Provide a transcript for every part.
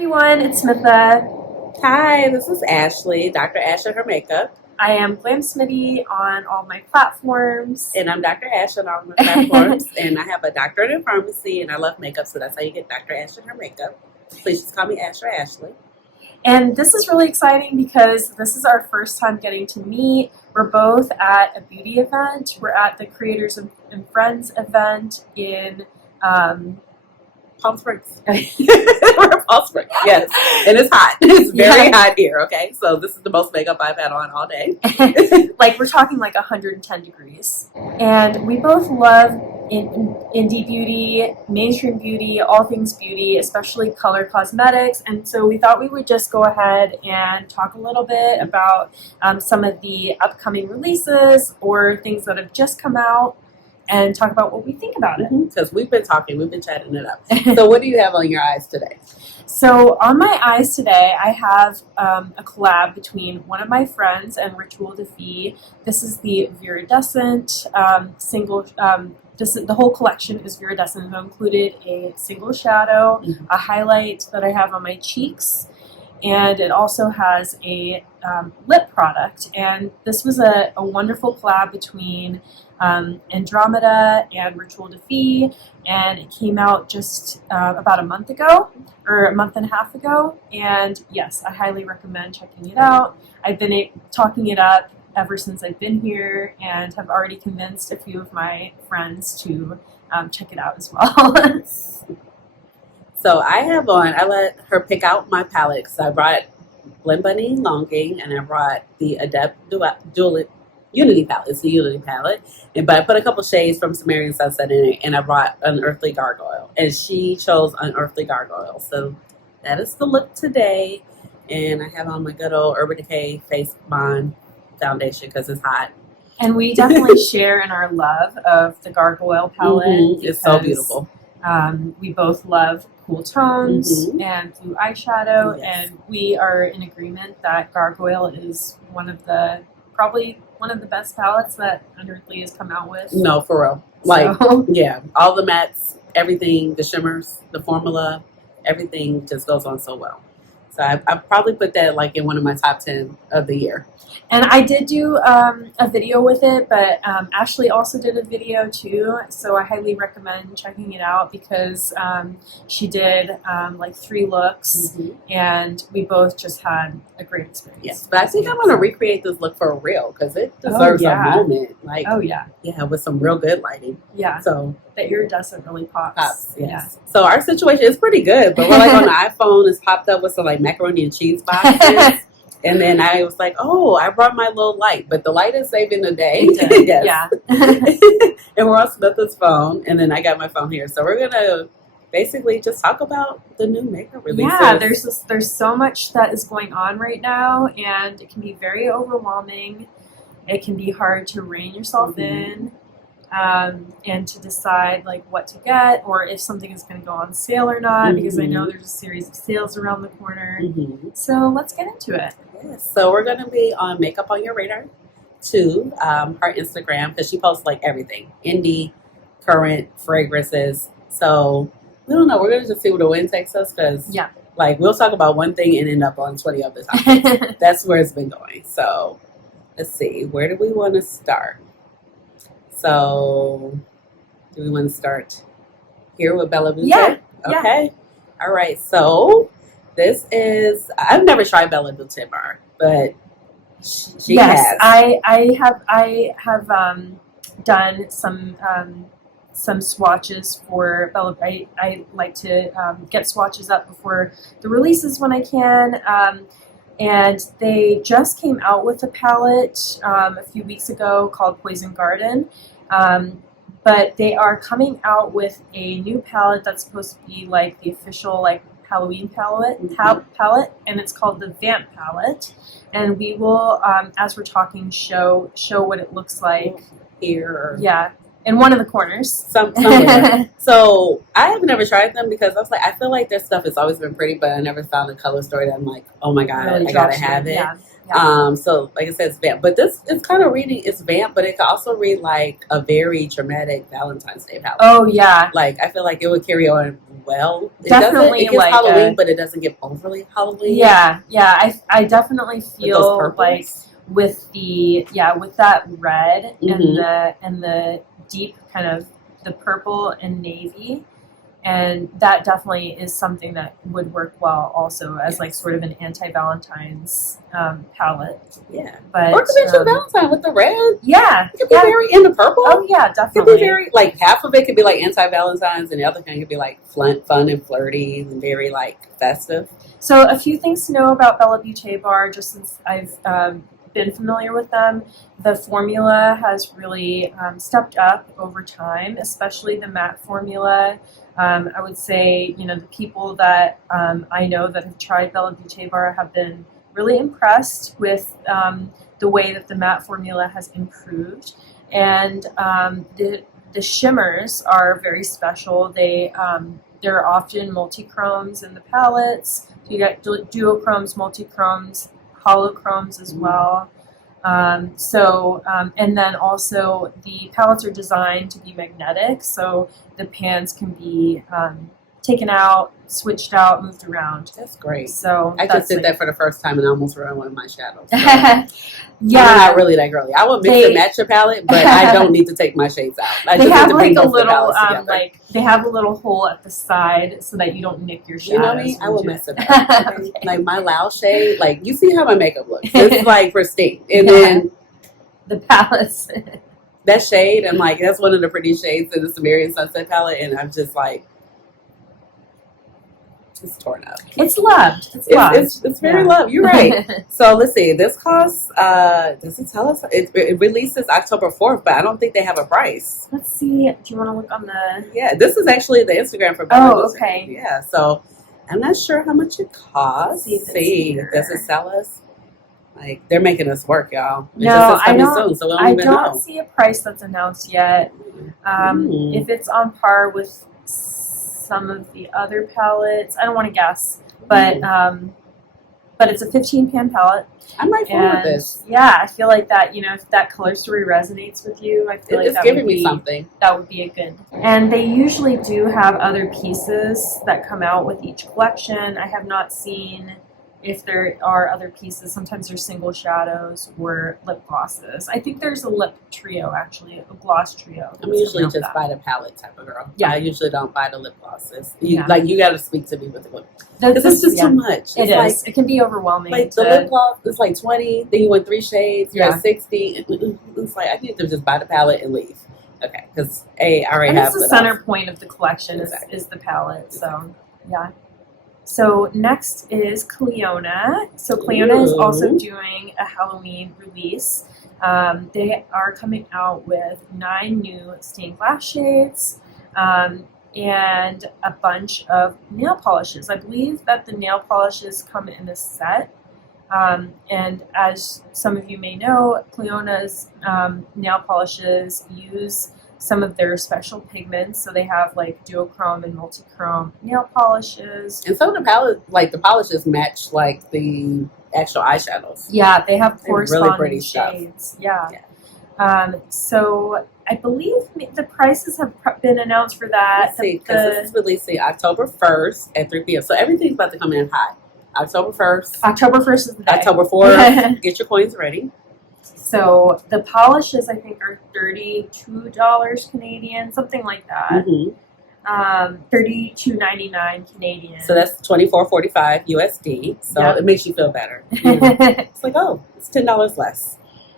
everyone, it's Smitha. Hi, this is Ashleigh, Dr. Ash and her makeup. I am glamsmitty on all my platforms. And I'm Dr. Ash on all my platforms. And I have a doctorate in pharmacy and I love makeup, so that's how you get Dr. Ash and her makeup. Please just call me Ash or Ashleigh. And this is really exciting because this is our first time getting to meet. We're both at a beauty event. We're at the Creators and Friends event in Palm Springs. We're in Palm Springs, yes. And it's hot. It's very hot here, okay? So this is the most makeup I've had on all day. Like, we're talking like 110 degrees. And we both love indie beauty, mainstream beauty, all things beauty, especially color cosmetics. And so we thought we would just go ahead and talk a little bit about some of the upcoming releases or things that have just come out, and talk about what we think about it. Because we've been talking, we've been chatting it up. So what do you have on your eyes today? So on my eyes today, I have a collab between one of my friends and Ritual de Fille. This is the Viridescent single. The whole collection is Viridescent. I included a single shadow, a highlight that I have on my cheeks, and it also has a lip product. And this was a wonderful collab between Andromeda and Ritual de Fille, and it came out just about a month ago, or a month and a half ago, and yes, I highly recommend checking it out. I've been talking it up ever since I've been here, and have already convinced a few of my friends to check it out as well. So I let her pick out my palette, because I brought Blend Bunny Longing, and I brought the Adept Unity palette. It's the Unity palette. But I put a couple shades from Sumerian Sunset in it, and I brought Unearthly Gargoyle. And she chose Unearthly Gargoyle. So that is the look today. And I have on my good old Urban Decay Face Bond foundation because it's hot. And we definitely share in our love of the Gargoyle palette. It's so beautiful. We both love cool tones and blue eyeshadow, and we are in agreement that Gargoyle is probably one of the best palettes that Unearthly has come out with. No, for real. Yeah, all the mattes, everything, the shimmers, the formula, everything just goes on so well. So I probably put that like in one of my top 10 of the year. And I did do a video with it, but Ashleigh also did a video too, so I highly recommend checking it out because she did like 3 looks, and we both just had a great experience. Yes, but I think I'm going to recreate this look for real because it deserves a moment. Like, yeah, with some real good lighting. Yeah, so the iridescent really pops. Yes. Yeah. So our situation is pretty good, but we're like on the iPhone, it's popped up with some like macaroni and cheese boxes. And then I was like, oh, I brought my little light, but the light is saving the day. Yes. Yeah. And we're on Smitha's phone, and then I got my phone here. So we're going to basically just talk about the new makeup releases. Yeah, there's so much that is going on right now, and it can be very overwhelming. It can be hard to rein yourself in. And to decide like what to get or if something is going to go on sale or not, because I know there's a series of sales around the corner. So let's get into it. Yes. So we're going to be on Makeup on Your Radar to her Instagram, because she posts like everything, indie, current, fragrances. So we don't know. We're going to just see where the wind takes us, because like we'll talk about one thing and end up on 20 other topics. That's where it's been going. So let's see. Where do we want to start? So, do we want to start here with Bella Beaute? Yeah. Okay. All right. So, this is, I've never tried Bella Beaute Bar, but she has. I have done some swatches for Bella. I like to get swatches up before the releases when I can. And they just came out with a palette a few weeks ago called Poison Garden. But they are coming out with a new palette that's supposed to be like the official like Halloween palette, and it's called the Vamp palette. And we will, as we're talking, show what it looks like here. Yeah. In one of the corners. Somewhere. So I have never tried them because I was like, I feel like their stuff has always been pretty, but I never found a color story that I'm like, oh my God, really I gotta have it. Yeah. So like I said, it's vamp, but this is kind of reading. It's vamp, but it can also read like a very dramatic Valentine's Day palette. Oh yeah, Like I feel like it would carry on well. Definitely It gets like Halloween, but it doesn't get overly Halloween. yeah. I definitely With those feel purples. like with that red Mhm. and the deep kind of the purple and navy, and that definitely is something that would work well also as like Yes. sort of an anti-Valentine's palette. Yeah. But Or it could be just Valentine with the red. yeah, It could be very into purple. oh yeah, It could definitely. be very like half of it could be like anti-Valentine's, and the other thing could be like fun and flirty and very like festive. So a few things to know about Bella Beaute Bar, just since I've been familiar with them. The formula has really stepped up over time, especially the matte formula. I would say, the people that I know that have tried Bella Beaute Bar have been really impressed with the way that the matte formula has improved. And the shimmers are very special. There are often multi-chromes in the palettes. So you got duochromes, multi-chromes, holochromes as well. And then also the palettes are designed to be magnetic, so the pans can be taken out, switched out, moved around. That's great. So I just did that for the first time and I almost ruined one of my shadows. So. Yeah, I'm not really that girly. I will mix and match your palette, but I don't need to take my shades out. I they just have need to bring like a both the little palettes together. they have a little hole at the side so that you don't nick your shadows. You know me? I will mess it up. Okay. Like my loud shade, like you see how my makeup looks. It's like pristine. And then the palettes. that shade, I'm like, that's one of the pretty shades in the Sumerian Sunset palette, and I'm just like, it's torn up. It's loved. It's loved. It's very loved. You're right. So let's see. This costs. Does it tell us? It releases October 4th, but I don't think they have a price. Let's see. Do you want to look on the? Yeah, this is actually the Instagram for Bella. Oh, okay. Yeah, so I'm not sure how much it costs. Let's see Does it sell us? Like they're making us work, y'all. It No, just says I coming don't. soon, so we don't I even don't know. see a price that's announced yet. If it's on par with some of the other palettes, I don't want to guess, but it's a 15 pan palette. I might fall with this. Yeah, I feel like that. If that color story resonates with you, I feel like It's that giving would me be something. That would be a good. And they usually do have other pieces that come out with each collection. I have not seen if there are other pieces. Sometimes there's single shadows or lip glosses. I think there's a lip trio, actually, a gloss trio. I'm usually just buy the palette type of girl. Yeah. I usually don't buy the lip glosses. Yeah. Like you got to speak to me with the lip. This This is too much. It is. It can be overwhelming. Like the lip gloss is like 20. Then you want 3 shades. You're Yeah. at 60. It's like I need to just buy the palette and leave. Okay, because I already and have. it's the center point of the collection is the palette. So yeah. So next is Clionadh. So Clionadh is also doing a Halloween release. They are coming out with 9 new stained glass shades and a bunch of nail polishes. I believe that the nail polishes come in a set. And as some of you may know, Clionadh's nail polishes use some of their special pigments. So they have like duochrome and multichrome nail polishes. And some of the palette, like the polishes match like the actual eyeshadows. Yeah, they have They're really corresponding pretty stuff. shades. Yeah. So I believe the prices have been announced for that. Let's see, because this is releasing October 1st at 3 p.m. So everything's about to come in hot. October 1st. October 1st is the day. October 4th. Get your coins ready. So the polishes, I think, are $32 Canadian, something like that. $32.99 Canadian. So that's $24.45 USD. So Yep. it makes you feel better. It's like, oh, it's $10 less.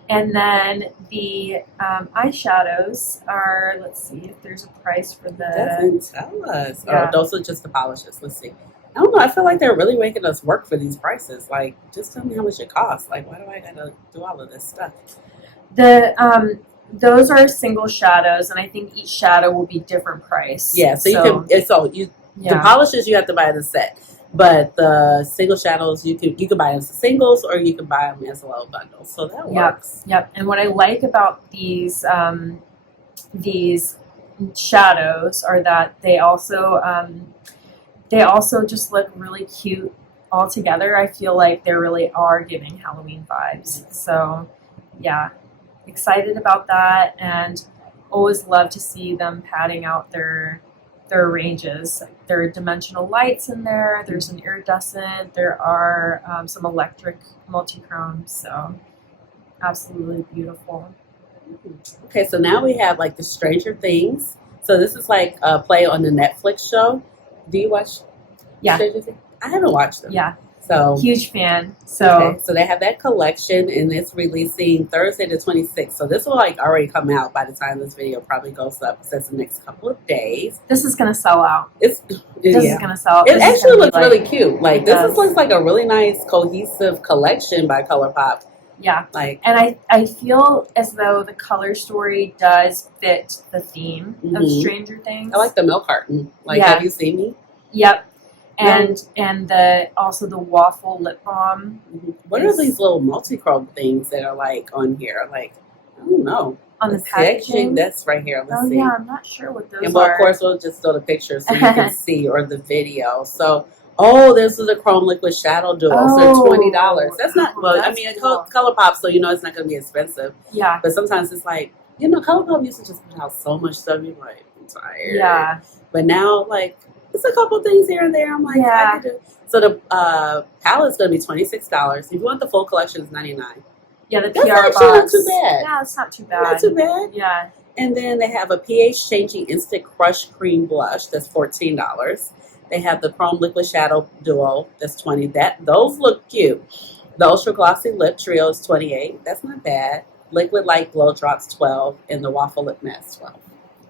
And then the eyeshadows are, let's see if there's a price for It the. doesn't tell us. Yeah. Oh, those are just the polishes. Let's see. I don't know. I feel like they're really making us work for these prices. Like, just tell me how much it costs. Like, why do I gotta do all of this stuff? Those are single shadows, and I think each shadow will be different price. Yeah. So you can. The polishes you have to buy the set, but the single shadows you can buy them as singles or you can buy them as little bundles. So that works. Yep. And what I like about these shadows are that they also just look really cute all together, I feel like they really are giving Halloween vibes. So, yeah, excited about that, and always love to see them padding out their ranges. There are dimensional lights in there. There's an iridescent. There are some electric multi-chromes. So, absolutely beautiful. Okay, so now we have like the Stranger Things. So this is like a play on the Netflix show. Do you watch Yeah. Stranger Things? I haven't watched them. Yeah. So Huge fan. So so they have that collection, and it's releasing Thursday the 26th. So this will like already come out by the time this video probably goes up. So that's the next couple of days. this is gonna sell out. This is gonna sell out. It This is actually gonna be looks really cute. Like does. looks like a really nice cohesive collection by ColourPop. Yeah. Like, and I feel as though the color story does fit the theme of Stranger Things. I like the milk carton. Like, Yeah. Have you seen me? Yep. And the also the waffle lip balm. What are these little multi-chrome things that are like on here? Like, I don't know. On the Let's see. packaging? That's right here. Let's see. Yeah, I'm not sure what those And well, are. of course, we'll just throw the picture so you can see, or the video. So, this is a Chrome Liquid Shadow Duo. So $20. That's not, that's cool. ColourPop, so you know it's not going to be expensive. Yeah. But sometimes it's like, ColourPop used to just put out so much stuff. You're like, I'm tired. Yeah. But now, like, it's a couple things here and there. I'm like, Yeah. I could do. So the palette's going to be $26. If you want the full collection, it's $99. Yeah, the That's PR actually box. not too bad. Yeah, it's not too bad. Not too bad. Yeah. And then they have a pH changing instant crush cream blush. That's $14. They have the Chrome Liquid Shadow Duo. That's $20. Those look cute. The Ultra Glossy Lip Trio is $28. That's not bad. Liquid Light Glow Drops $12, and the Waffle Lip Mask $12.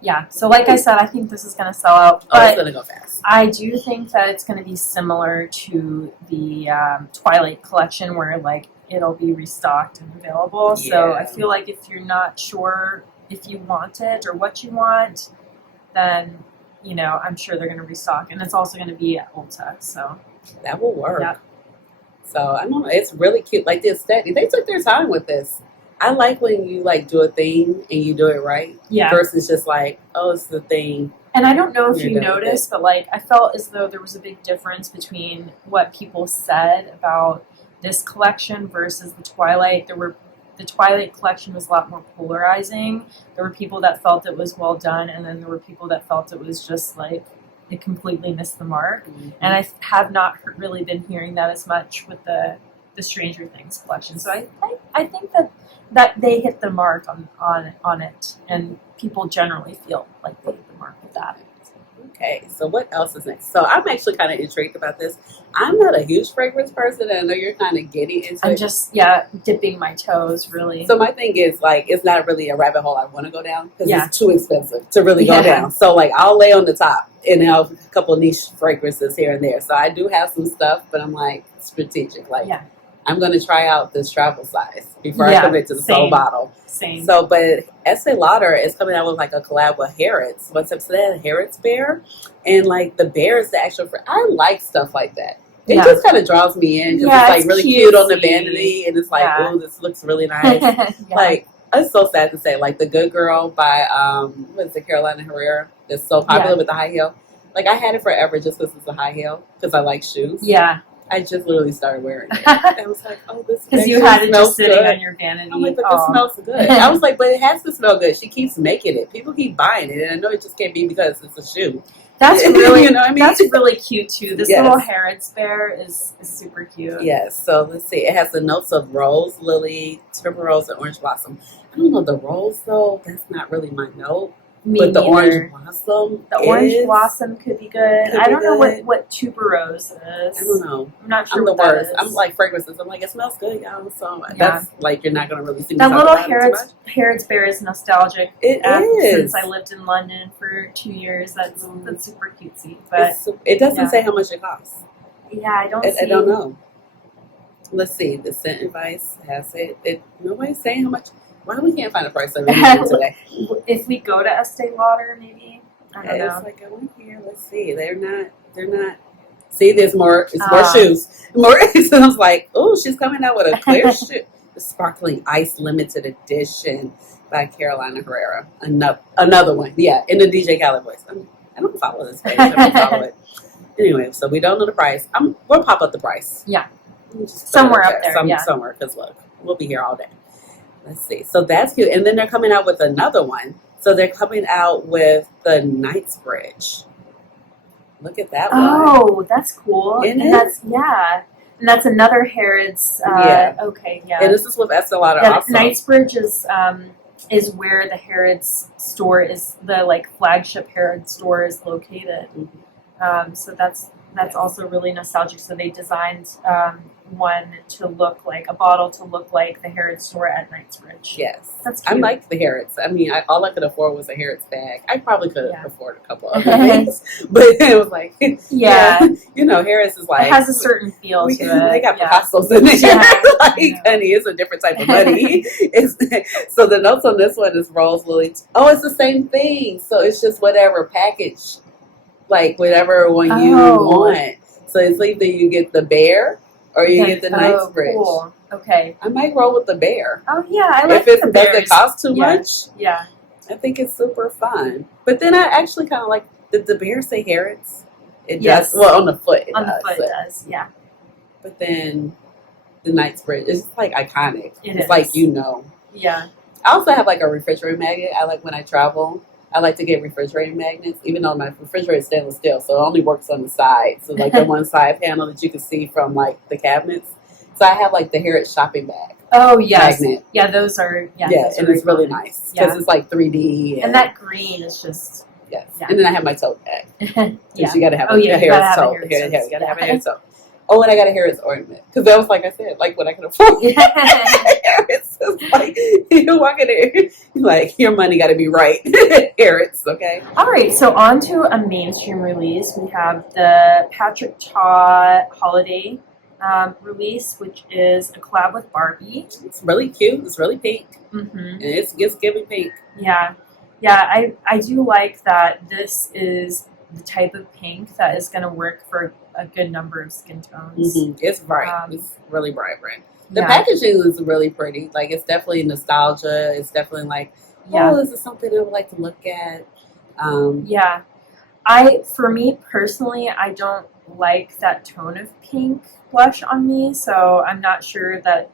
Yeah. So like I said, I think this is going to sell out. Oh, it's But going to go fast. I do think that it's going to be similar to the Twilight collection, where like it'll be restocked and available. So Yeah. I feel like if you're not sure if you want it or what you want, then I'm sure they're going to restock, and it's also going to be at Ulta. So That will work. Yep. So I don't know. It's really cute. Like the aesthetic, they took their time with this. I like when you like do a thing and you do it right. Yeah. Versus just like, oh, it's the thing. And I don't know if You're you done with noticed, but like I felt as though there was a big difference between what people said about this collection versus the Twilight. The Twilight collection was a lot more polarizing. There were people that felt it was well done, and then there were people that felt it was just like it completely missed the mark. And I have not really been hearing that as much with the Stranger Things collection. So I think that they hit the mark on it, and people generally feel like they hit the mark with that. Okay, so what else is next? So I'm actually kind of intrigued about this. I'm not a huge fragrance person, and I know you're kind of getting into I'm it. just dipping my toes really. So my thing is like, it's not really a rabbit hole I want to go down because Yeah. it's too expensive to really go Yeah. down. So like, I'll lay on the top and have a couple of niche fragrances here and there. So I do have some stuff, but I'm like strategic. Like, Yeah. I'm going to try out this travel size before I Yeah, commit to the same. full bottle. Same. So, but Estee Lauder is coming out with like a collab with Harrods. What's up to that? Harrods bear. And like the bear is the actual, I like stuff like that. It Yeah. just kind of draws me in because Yeah, it's like it's really cute on the cutesy. vanity. And it's like, Yeah. oh, this looks really nice. Yeah. Like, it's so sad to say, like the Good Girl by, what is it, Carolina Herrera, that's so popular Yeah. with the high heel. Like I had it forever just because it's a high heel because I like shoes. Yeah. I just literally started wearing it. I was like, oh, this Because you actually had it smells just sitting good. on your vanity. I'm like, but Aw. this smells good. I was like, but it has to smell good. She keeps making it. People keep buying it, and I know it just can't be because it's a shoe. That's really, You know what I mean? That's really cute too. This Yes. little Harrods bear is super cute. Yes. So let's see. It has the notes of rose, lily, tuberose, and orange blossom. I don't know the rose though. That's not really my note. Me But the neither. orange blossom. The orange is- blossom could be good. Could I be don't know good. what tuberose is. I don't know. I'm not sure I'm the what that worst. is. I'm like fragrances. I'm like, it smells good, y'all. So Yeah. that's like you're not gonna really see me that talk little about it too much. Harrods bear is nostalgic. It is. Since I lived in London for 2 years, that's super cutesy. But It doesn't yeah. say how much it costs. yeah, I don't. I don't know. Let's see. The scent advice has it. Nobody's saying how much. Why we can't find a price of anything today? If we go to Estee Lauder, maybe I don't know. It's like I went here. Let's see. They're not. See, there's more. It's more Ah. shoes. More. So I was like, oh, she's coming out with a clear shoe. The Sparkling Ice Limited Edition by Carolina Herrera. Another one. Yeah, in the DJ Khaled voice. I don't follow this page. I don't follow it. Anyway, so we don't know the price. We'll pop up the price. Yeah. Just Somewhere up there. Somewhere, because look, we'll be here all day. Let's see. So that's cute. And then they're coming out with another one. So they're coming out with the Knightsbridge. Look at that one. Oh, that's cool. Isn't and it? that's And that's another Harrods. Yeah. Okay, yeah. And this is with Estee Lauder Yeah, also. Knightsbridge is where the Harrods store is, the like flagship Harrods store is located. So that's also really nostalgic. So they designed one to look like a bottle to look like the Harrods store at Knightsbridge. Yes, that's I cute. liked the Harrods. I mean, all I could afford was a Harrods bag. I probably could afford a couple other things, but it was like, you know, Harrods is like it has a certain feel to it. They got Picasso's in there. Like, honey, it's a different type of money. So the notes on this one is rose lily. Oh, it's the same thing. So it's just whatever package, like whatever one you want. So it's either you get the bear or you get the Knightsbridge. Cool. Okay. I might roll with the bear. Oh yeah, I like if the it bears. doesn't cost too much. Yeah. I think it's super fun. But then I actually kind of like, did the bear say Harrods? It Yes. does. Well, on the foot it on does. the foot it does, yeah. But then the Knightsbridge, it's just like iconic. It's is. like, you know. Yeah. I also have like a refrigerator magnet. I like when I travel, I like to get refrigerator magnets, even though my refrigerator is stainless steel, so it only works on the side. So like the one side panel that you can see from like the cabinets. So I have like the Harrods shopping bag. Oh yes, magnet. Yeah, those are those and it's really nice because it's like 3D. And that green is just yes. Yeah. And then I have my tote bag. Yeah, you got to have a Harrods tote. You got to have a Harrods tote. Oh, and I got a Harrods ornament because that was like I said, like what I could afford. Harrods is like you walk in there, like your money got to be right. Harrods, okay. All right, so on to a mainstream release. We have the Patrick Ta Holiday release, which is a collab with Barbie. It's really cute. It's really pink, mm-hmm. and it's giving pink. Yeah, I do like that. This is the type of pink that is going to work for a good number of skin tones. Mm-hmm. It's bright. It's really bright. The packaging is really pretty. Like, it's definitely nostalgia. It's definitely like, this is something I would like to look at. For me personally, I don't like that tone of pink blush on me, so I'm not sure that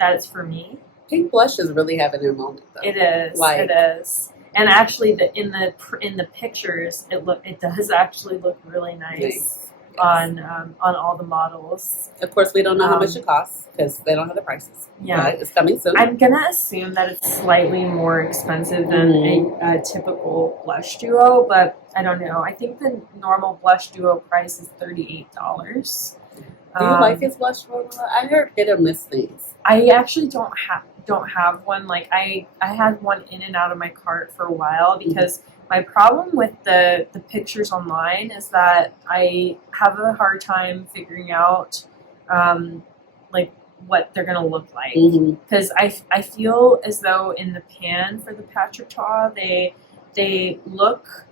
that is for me. Pink blush is really having their moment, though. It is. It is. And actually, in the pictures, it does actually look really nice on all the models. Of course, we don't know how much it costs because they don't have the prices. Yeah, but it's coming soon. I'm gonna assume that it's slightly more expensive than a typical blush duo, but I don't know. I think the normal blush duo price is $38. Do you like his blush formula? I heard hit or miss things. I actually don't have one. Like I had one in and out of my cart for a while because my problem with the pictures online is that I have a hard time figuring out like what they're gonna look like because I feel as though in the pan for the Patrick Ta they look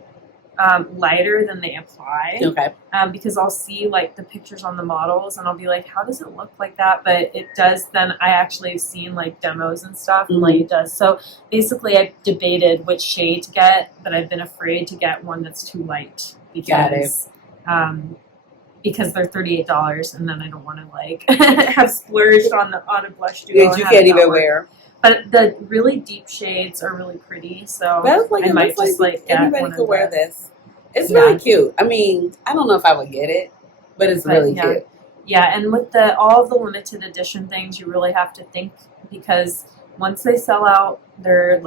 lighter than they apply. Okay. Because I'll see like the pictures on the models and I'll be like, how does it look like that? But it does. Then I actually have seen like demos and stuff, and like it does. So basically, I've debated which shade to get, but I've been afraid to get one that's too light because they're $38, and then I don't want to like have splurged on a blush duo. You can't even wear. But the really deep shades are really pretty, so I might just like get anybody one could wear this. It's Yeah. really cute. I mean, I don't know if I would get it, but it's really cute. Yeah, and with all of the limited edition things, you really have to think because once they sell out, they're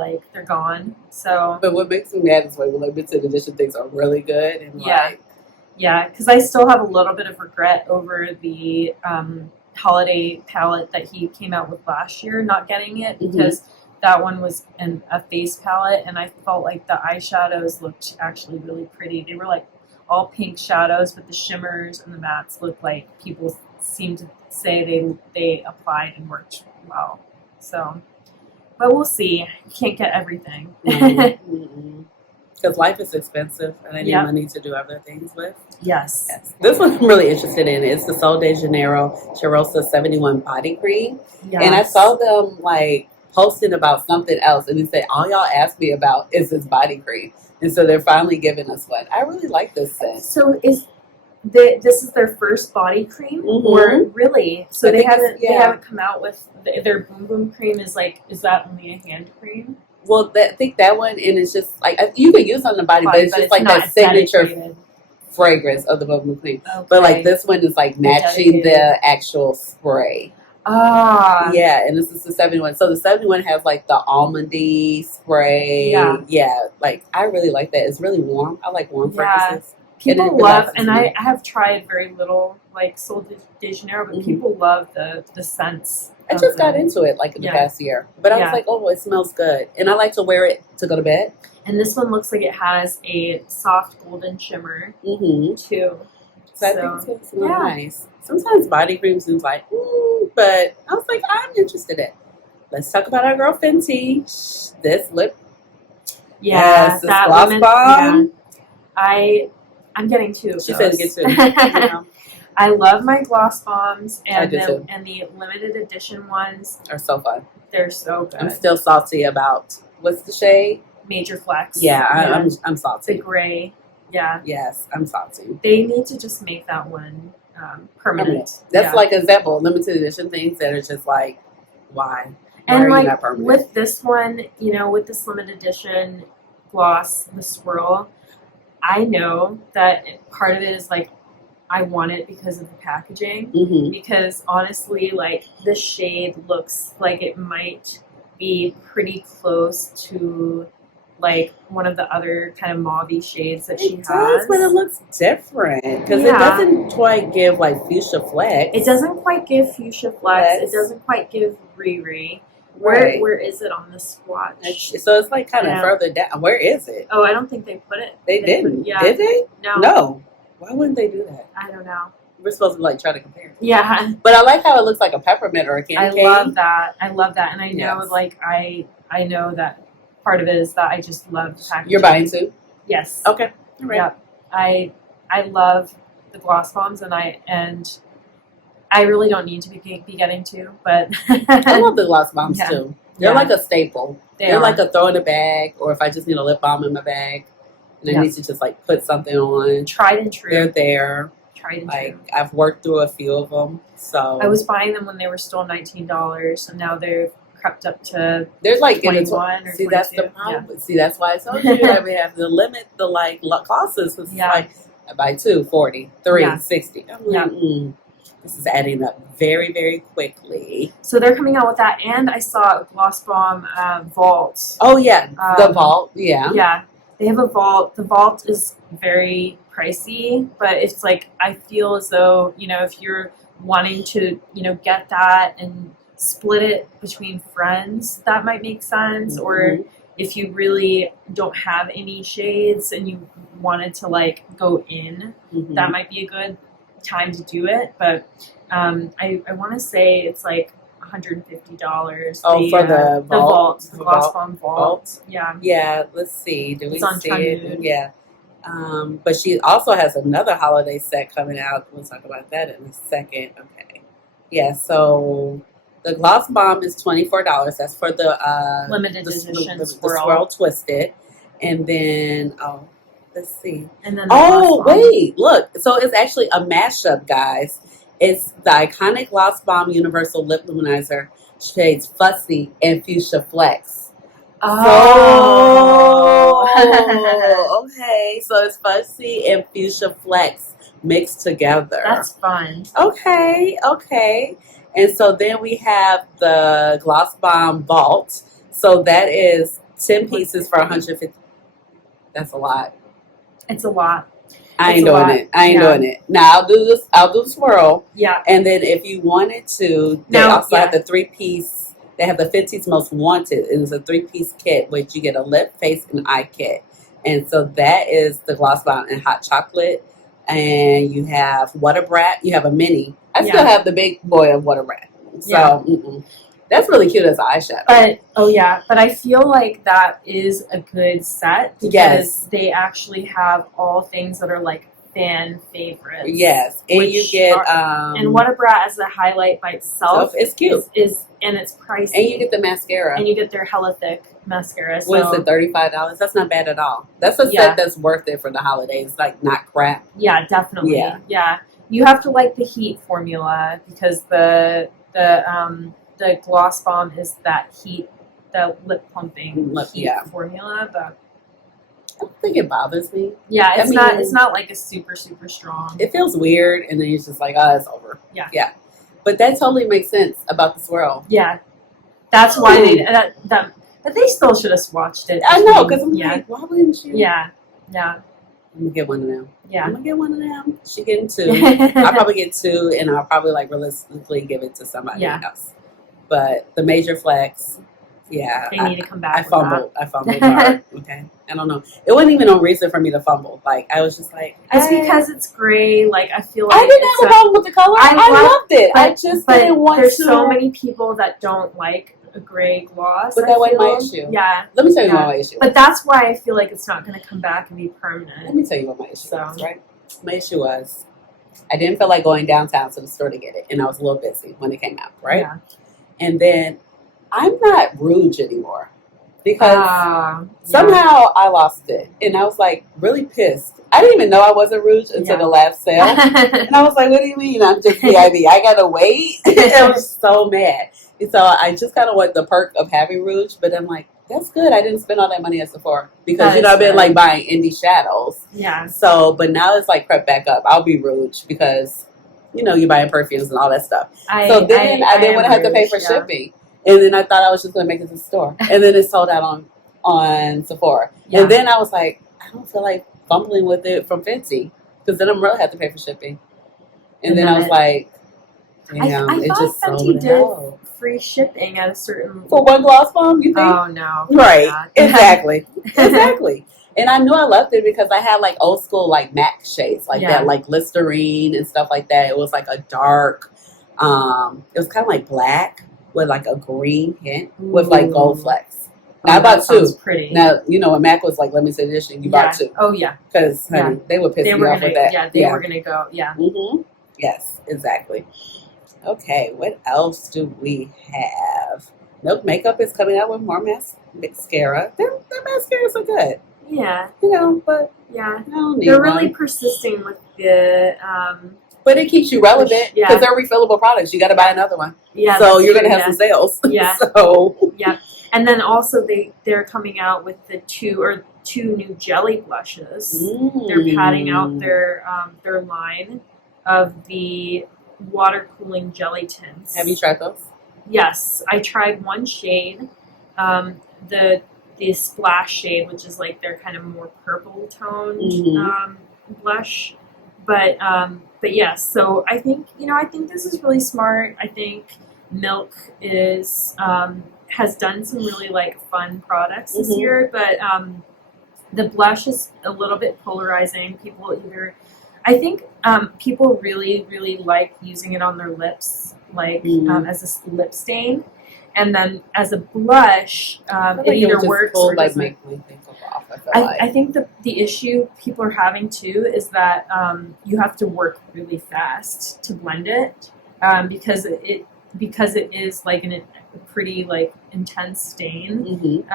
gone. So, but what makes me mad is when limited edition things are really good and because I still have a little bit of regret over the holiday palette that he came out with last year, not getting it because that one was a face palette, and I felt like the eyeshadows looked actually really pretty. They were like all pink shadows, but the shimmers and the mattes looked like people seemed to say they applied and worked well. So, but we'll see. You can't get everything. Because life is expensive, and I need money to do other things with. Yes. This one I'm really interested in. It's the Sol de Janeiro Cheirosa 71 body cream. Yes. And I saw them like posting about something else, and they said, all y'all asked me about is this body cream. And so they're finally giving us one. I really like this scent. So This is their first body cream, or really? So I they think haven't it's- they haven't come out with their Boom Boom cream is that only a hand cream? Well, I think that one, and it's just like you can use it on the body, but it's just like that signature dedicated. fragrance of the bubble cream. Okay. But like this one is like matching the actual spray. Ah. Yeah, and this is the 71. So the 71 has like the almondy spray. Yeah, like I really like that. It's really warm. I like warm fragrances. People love, and I have tried very little like Sol de Janeiro, but people love the scents. I just got into it like in the past year, but I was like, oh, it smells good, and I like to wear it to go to bed. And this one looks like it has a soft golden shimmer too. So I think it's really nice. Sometimes body cream seems like, but I was like, I'm interested in it. Let's talk about our girl Fenty. This lip, this that gloss bomb. Yeah. I'm getting two. She said get two. You know? I love my gloss bombs, and the limited edition ones are so fun. They're so good. I'm still salty about what's the shade? Major Flex. Yeah, I'm salty. The gray. Yeah. Yes, I'm salty. They need to just make that one permanent. That's like an example, limited edition things that are just like, why? And like with this one, with this limited edition gloss, the swirl, I know that part of it is like I want it because of the packaging. Because honestly, like the shade looks like it might be pretty close to like one of the other kind of mauve-y shades that she has. It does, but it looks different because it doesn't quite give like fuchsia flex. It doesn't quite give fuchsia flex. It doesn't quite give Riri. Where is it on the swatch? So it's like kind of further down. Where is it? Oh, I don't think they put it. They didn't. Did they? No. Why wouldn't they do that? I don't know. We're supposed to like try to compare. Yeah. But I like how it looks like a peppermint or a candy cane. I love that. And I know like I know that part of it is that I just love the packaging. You're buying too? Yes. Okay. All right. Yeah. I love the gloss bombs, and I really don't need to be getting two, but I love the gloss bombs too. They're like a staple. They're like a throw in a bag, or if I just need a lip balm in my bag and I need to just like put something on. Tried and true. They're there. Tried and true. Like I've worked through a few of them. So I was buying them when they were still $19, and now they've crept up to there's like 21 or see 22. That's the problem. Yeah. See, that's why I told you that we have to limit the like costs. It's like I buy 2, 40, 3, 60. I'm like, this is adding up very, very quickly. So they're coming out with that, and I saw a gloss bomb Vault. Oh yeah, the Vault. Yeah. Yeah, they have a Vault. The Vault is very pricey, but it's like I feel as though if you're wanting to get that and split it between friends, that might make sense. Or if you really don't have any shades and you wanted to like go in, that might be a good time to do it. But I want to say it's like $150. Oh, for the Vault, the gloss bomb Vault. Yeah. Let's see. Do we see it? Mood. Yeah. But she also has another holiday set coming out. We'll talk about that in a second. Okay. Yeah. So the gloss bomb is $24. That's for the limited edition the swirl twisted, and then let's see. And then wait, look. So it's actually a mashup, guys. It's the iconic Gloss Bomb Universal Lip Luminizer shades Fussy and Fuchsia Flex. Oh. Okay. So it's Fussy and Fuchsia Flex mixed together. That's fun. Okay. And so then we have the Gloss Bomb Vault. So that is 10 pieces for $150. That's a lot. It's a lot. I ain't doing it. Now I'll do this. I'll do the swirl. Yeah. And then if you wanted to, they also have the 3-piece. They have the 50's Most Wanted. It is a 3-piece kit, which you get a lip, face, and eye kit. And so that is the Gloss Bomb and Hot Chocolate. And you have What a Brat. You have a mini. I still have the big boy of What a Brat. So that's really cute as an eyeshadow. But I feel like that is a good set because they actually have all things that are like fan favorites. Yes, and you get and What a Brat as a highlight by itself it's cute. Is and it's pricey. And you get the mascara. And you get their hella thick mascara. So what is it, $35? That's not bad at all. That's a set that's worth it for the holidays. Like not crap. Yeah, definitely. Yeah. You have to like the heat formula because the Gloss Bomb is that heat, the lip plumping heat formula. But I don't think it bothers me. Yeah, it's not like a super strong. It feels weird, and then it's just like, oh, it's over. Yeah. But that totally makes sense about the swirl. Yeah, that's why but they still should have swatched it. I know, because I'm like, why wouldn't you? Yeah. I'm gonna get one of them. Yeah, I'm gonna get one of them. She getting 2. I'll probably get 2, and I'll probably like realistically give it to somebody else. But the Major Flex, they need to come back. I fumbled hard. Okay, I don't know. It wasn't even no reason for me to fumble. Like I was just like, it's because it's gray. Like I feel like I didn't have a problem with the color. I loved it. I just didn't want to. There's so many people that don't like a gray gloss. But that wasn't my issue. Yeah. Let me tell you what my issue was. But that's why I feel like it's not going to come back and be permanent. Let me tell you what my issue was, right? My issue was I didn't feel like going downtown to the store to get it, and I was a little busy when it came out, right? Yeah. And then I'm not Rouge anymore because somehow I lost it, and I was like really pissed. I didn't even know I wasn't Rouge until the last sale, and I was like, "What do you mean? I'm just VIB. I gotta wait." I was so mad. And so I just kind of want the perk of having Rouge, but I'm like, that's good. I didn't spend all that money at Sephora because I've been like buying indie shadows. Yeah. So, but now it's like crept back up. I'll be Rouge because you're buying perfumes and all that stuff. I didn't want to have to pay for shipping, and then I thought I was just going to make it to the store, and then it sold out on Sephora, and then I was like, I don't feel like fumbling with it from Fenty because then I'm really have to pay for shipping, and then I was like, damn, I it thought just Fenty sold did out. Free shipping at a certain for one gloss bomb, you think? Oh no. Right. Exactly. Exactly. And I knew I loved it because I had like old school like MAC shades like that, like Listerine and stuff like that. It was like a dark, it was kind of like black with like a green hint with like gold flecks. Now I bought 2. Pretty. Now, when MAC was like limited edition, you bought 2. Oh yeah. Because honey, they would piss me off with that. Yeah, they were gonna go. Yeah. Mm-hmm. Yes, exactly. Okay, what else do we have? Milk Makeup is coming out with more mascara. Their mascaras are good. Yeah. But I don't need They're really persisting with the but it keeps you relevant because they're refillable products. You got to buy another one. Yeah. So you're going to have some sales. Yeah. Yeah. And then also they're coming out with the two new jelly blushes. They're padding out their line of the water cooling jelly tints. Have you tried those? Yes, I tried one shade, the splash shade, which is like their kind of more purple toned blush. But yes, so I think this is really smart. I think Milk has done some really like fun products this year, but the blush is a little bit polarizing. I think people really, really like using it on their lips, like as a lip stain, and then as a blush, it either works or doesn't. Make me think of off. I think the issue people are having too is that you have to work really fast to blend it because it is like a pretty like intense stain.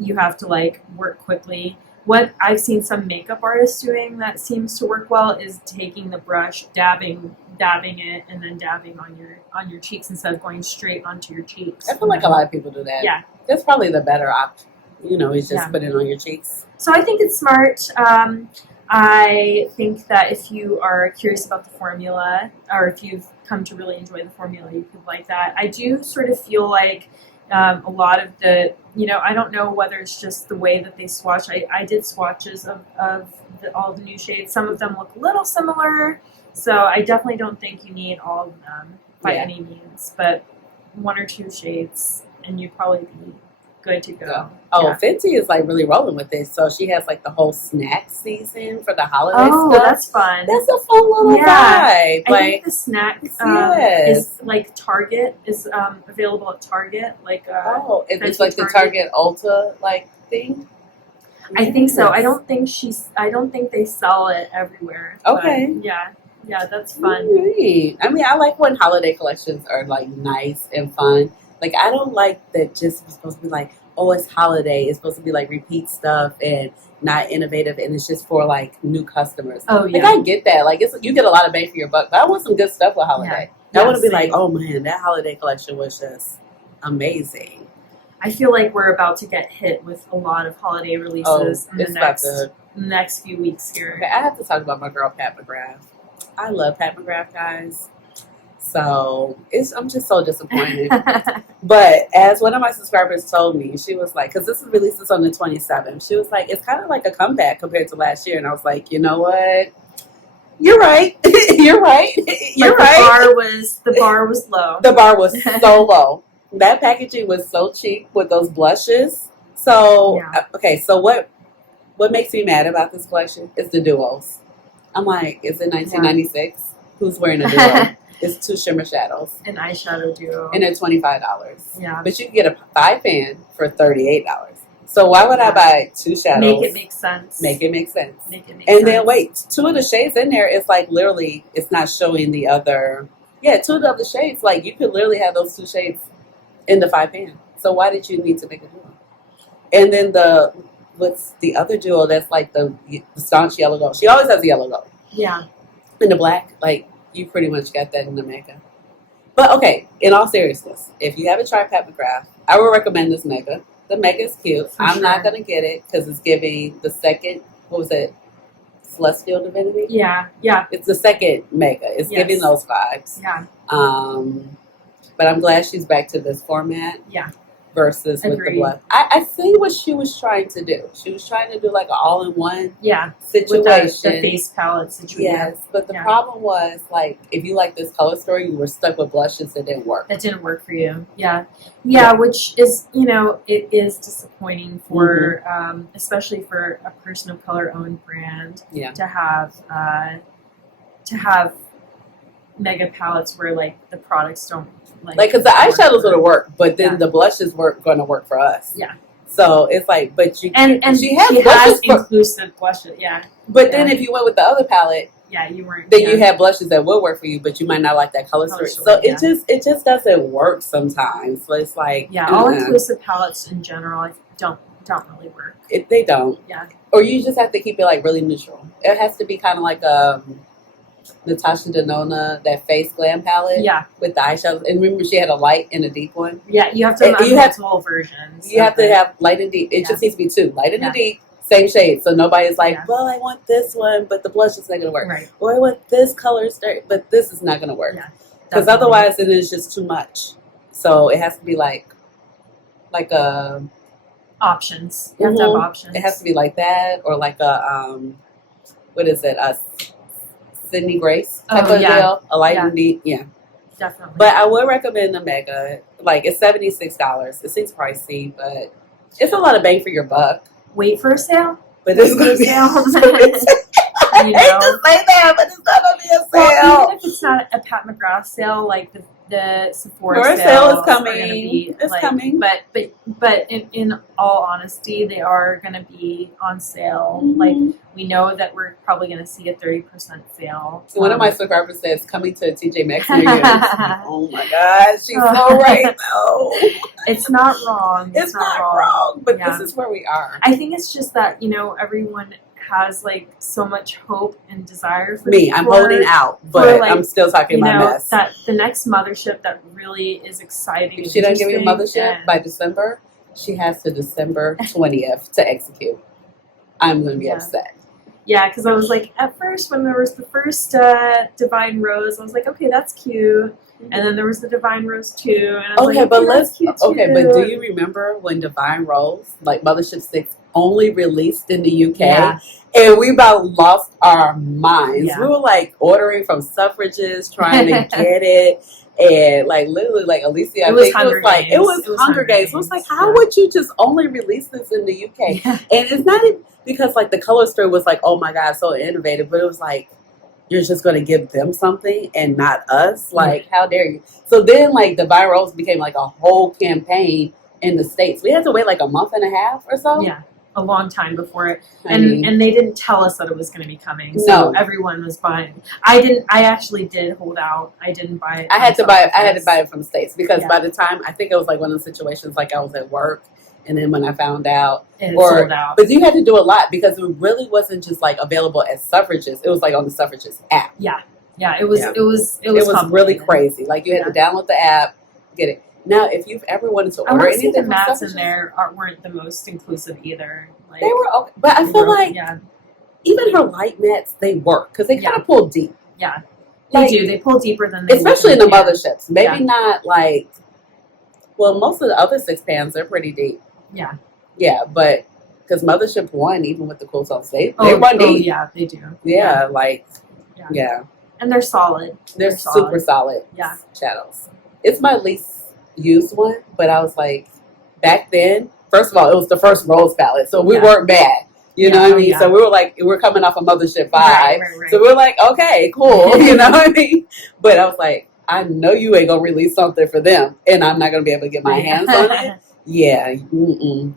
You have to like work quickly. What I've seen some makeup artists doing that seems to work well is taking the brush, dabbing it, and then dabbing on your cheeks instead of going straight onto your cheeks. I feel like a lot of people do that. Yeah, that's probably the better option. Is just put it on your cheeks. So I think it's smart. I think that if you are curious about the formula, or if you've come to really enjoy the formula, you could like that. I do sort of feel like a lot of the, I don't know whether it's just the way that they swatch. I did swatches of all the new shades. Some of them look a little similar, so I definitely don't think you need all of them by any means, but 1 or 2 shades, and you'd probably be good to go. Fenty is like really rolling with this. So she has like the whole snack season for the holiday stuff. Oh, that's fun. That's a fun little vibe. I think the snack is like Target is available at Target. Like it's like the Target Ulta like thing. I think so. I Yes. don't think they sell it everywhere. but Okay. yeah. Yeah, that's fun. Right. I mean, I like when holiday collections are like nice and fun. Like, I don't like that just it's supposed to be like, oh, it's holiday. It's supposed to be like repeat stuff and not innovative, and it's just for like new customers. Oh Like, yeah. I get that. Like, it's you get a lot of bang for your buck, but I want some good stuff with holiday. I Yeah, want to be like, same. oh man, that holiday collection was just amazing. I feel like we're about to get hit with a lot of holiday Oh, releases in the it's about to. next few weeks Okay, here. I have to talk about my girl Pat McGrath. I love Pat McGrath, guys. So I'm just so disappointed. But as one of my subscribers told me, she was like, because this releases on the 27th, she was like, it's kind of like a comeback compared to last year. And I was like, you know what? You're right. You're right. You're But right. the bar was low. The bar was so low. That packaging was so cheap with those blushes. So, Yeah. okay, so what makes me mad about this collection is the duos. I'm like, is it 1996? Who's wearing a duo? It's two shimmer shadows. An eyeshadow duo. And they're $25. Yeah. But you can get a 5-pan for $38. So why would I buy two shadows? Make it make sense. Make it make sense. Make it make And sense. then wait, two of the shades in there, it's like literally, it's not showing the other. Yeah, two of the other shades. Like you could literally have those two shades in the 5-pan. So why did you need to make a duo? And then what's the other duo that's like the staunch yellow gold? She always has the yellow gold. Yeah. And the black, like you pretty much got that in the Mega. But okay, in all seriousness, if you haven't tried Pat McGrath, I would recommend this Mega. The Mega is cute. For I'm not sure. gonna get it because it's giving the second. What was it? Celestial Divinity. Yeah. Yeah. It's the second Mega. It's Yes. giving those vibes. Yeah. But I'm glad she's back to this format. Yeah. Versus with the Agreed. blood. I see what she was trying to do. She was trying to do like an all-in-one Yeah. situation. With the face palette situation. Yes, but the Yeah. problem was like if you like this color story, you were stuck with blushes that didn't work. That didn't work for you. Yeah. Yeah, which is, it is disappointing for, especially for a person of color owned brand Yeah. to have mega palettes where like the products don't Like, because the eyeshadows would have worked, but then Yeah. the blushes weren't going to work for us. Yeah. So it's like, but you and she has she blushes has for, inclusive blushes. Yeah. but then if you went with the other palette, Yeah, you weren't. then you had blushes that would work for you, but you might not like that color story. So Yeah. it just doesn't work sometimes. So it's like all inclusive palettes in general I don't really work. They don't. Yeah. Or you just have to keep it like really neutral. It has to be kind of like Natasha Denona, that face glam palette. Yeah. With the eyeshadows. And remember, she had a light and a deep one. Yeah, you have to have multiple versions. You have to have light and deep. It just needs to be two. Light and a deep, same shade. So nobody's like, well, I want this one, but the blush is not going to work. Right. Or I want this color, but this is not going to work. Yeah. Because otherwise it is just too much. So it has to be like a... Options. You have to have options. It has to be like that, or like a what is it? A Sydney Grace type of deal. A light and deep, Definitely. But I would recommend the Mega. Like it's $76. It seems pricey, but it's a lot of bang for your buck. Wait for a sale. But it's going to be I hate to say that, but it's not going to be a sale. Well, even if it's not a Pat McGrath sale, like the Sephora sale is coming. It's coming. But in all honesty, they are going to be on sale. Mm-hmm. Like we know that we're probably going to see a 30% sale. So one of my subscribers says coming to a TJ Maxx near you. Oh my God, she's so right though. It's not wrong. It's not wrong. But this is where we are. I think it's just that everyone has like so much hope and desire for me. I'm holding out, but I'm still talking my mess. That the next mothership that really is exciting. If she doesn't give me a mothership by December, she has to December 20th to execute. I'm going to be upset. Yeah, because I was like, at first when there was the first Divine Rose, I was like, okay, that's cute. And then there was the Divine Rose 2. And I was like, but that's cute too. but do you remember when Divine Rose, like Mothership 6, only released in the UK? Yeah. And we about lost our minds. Yeah. We were like ordering from suffragists, trying to get it. And like literally, like Alicia, I think it was Hunger Games. It was like, how would you just only release this in the UK? Yeah. And it's not even because like the color story was like, oh my God, so innovative. But it was like, you're just going to give them something and not us? Like, how dare you? So then like Divine Rose became like a whole campaign in the States. We had to wait like a month and a half or so. Yeah. a long time before it, I mean, and they didn't tell us that it was going to be coming. No. So everyone was buying. I actually did hold out. I didn't buy it. I had to myself buy it. I had to because- buy it from States because Yeah. by the time I think it was like one of the situations like I was at work, and then when I found out, It or- sold out. but you had to do a lot because it really wasn't just like available as suffrages. It was like on the suffrages app. Yeah, it was Yeah. it was It was really complicated. crazy. Like you had to download the app, get it. Now, if you've ever wanted to I order want to say anything the from mats in suffrages, there weren't the most inclusive either. Like, they were okay. But I they feel were- like yeah, even her light mats, they work because they kind of pull deep. yeah, they Like, do. They pull deeper than they especially in the would pan. motherships. Maybe Yeah. not like. Well, most of the other 6-pans are pretty deep. Yeah. Yeah, but because Mothership 1, even with the cool tones, they run deep. Yeah, they do. Yeah, like Yeah. yeah, And they're solid. they're solid. super solid. Yeah. shadows. It's my least used one, but I was like, back then. First of all, it was the first Rose palette, so we Yeah. weren't bad. You know Yeah, what I mean? yeah. So we were like, we're coming off a Mothership 5, Right. so we were like, okay, cool. You know what I mean? But I was like, I know you ain't gonna release something for them, and I'm not gonna be able to get my hands on it. Yeah,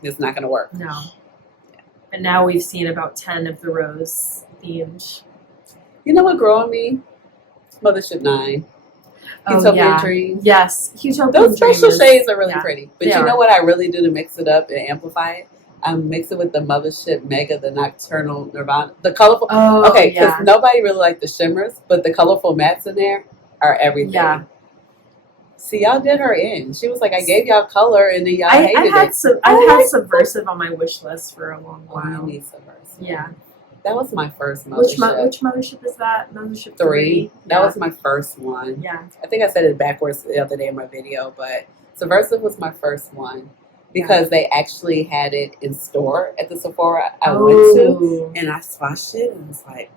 it's not gonna work. No. But now we've seen about 10 of the rose themed. You know what grew on me? Mothership 9. Utopian Dreams. Yes. Utopian Those special Dream is- shades are really yeah, pretty. But they you are. know what I really do to mix it up and amplify it? I mix it with the Mothership Mega, the Nocturnal Nirvana, the colorful. Oh, Okay, because yeah. nobody really liked the shimmers, but the colorful mattes in there are everything. Yeah. See, y'all did her in. She was like, I gave y'all color, and then y'all I hated had it. I've had Subversive on my wish list for a long Oh, you while. need Subversive. Yeah. That was my first Mothership. Which mothership is that? Mothership 3. That Yeah. was my first one. Yeah. I think I said it backwards the other day in my video, but Subversive was my first one because they actually had it in store at the Sephora I went to, Oh. and I swatched it and was like,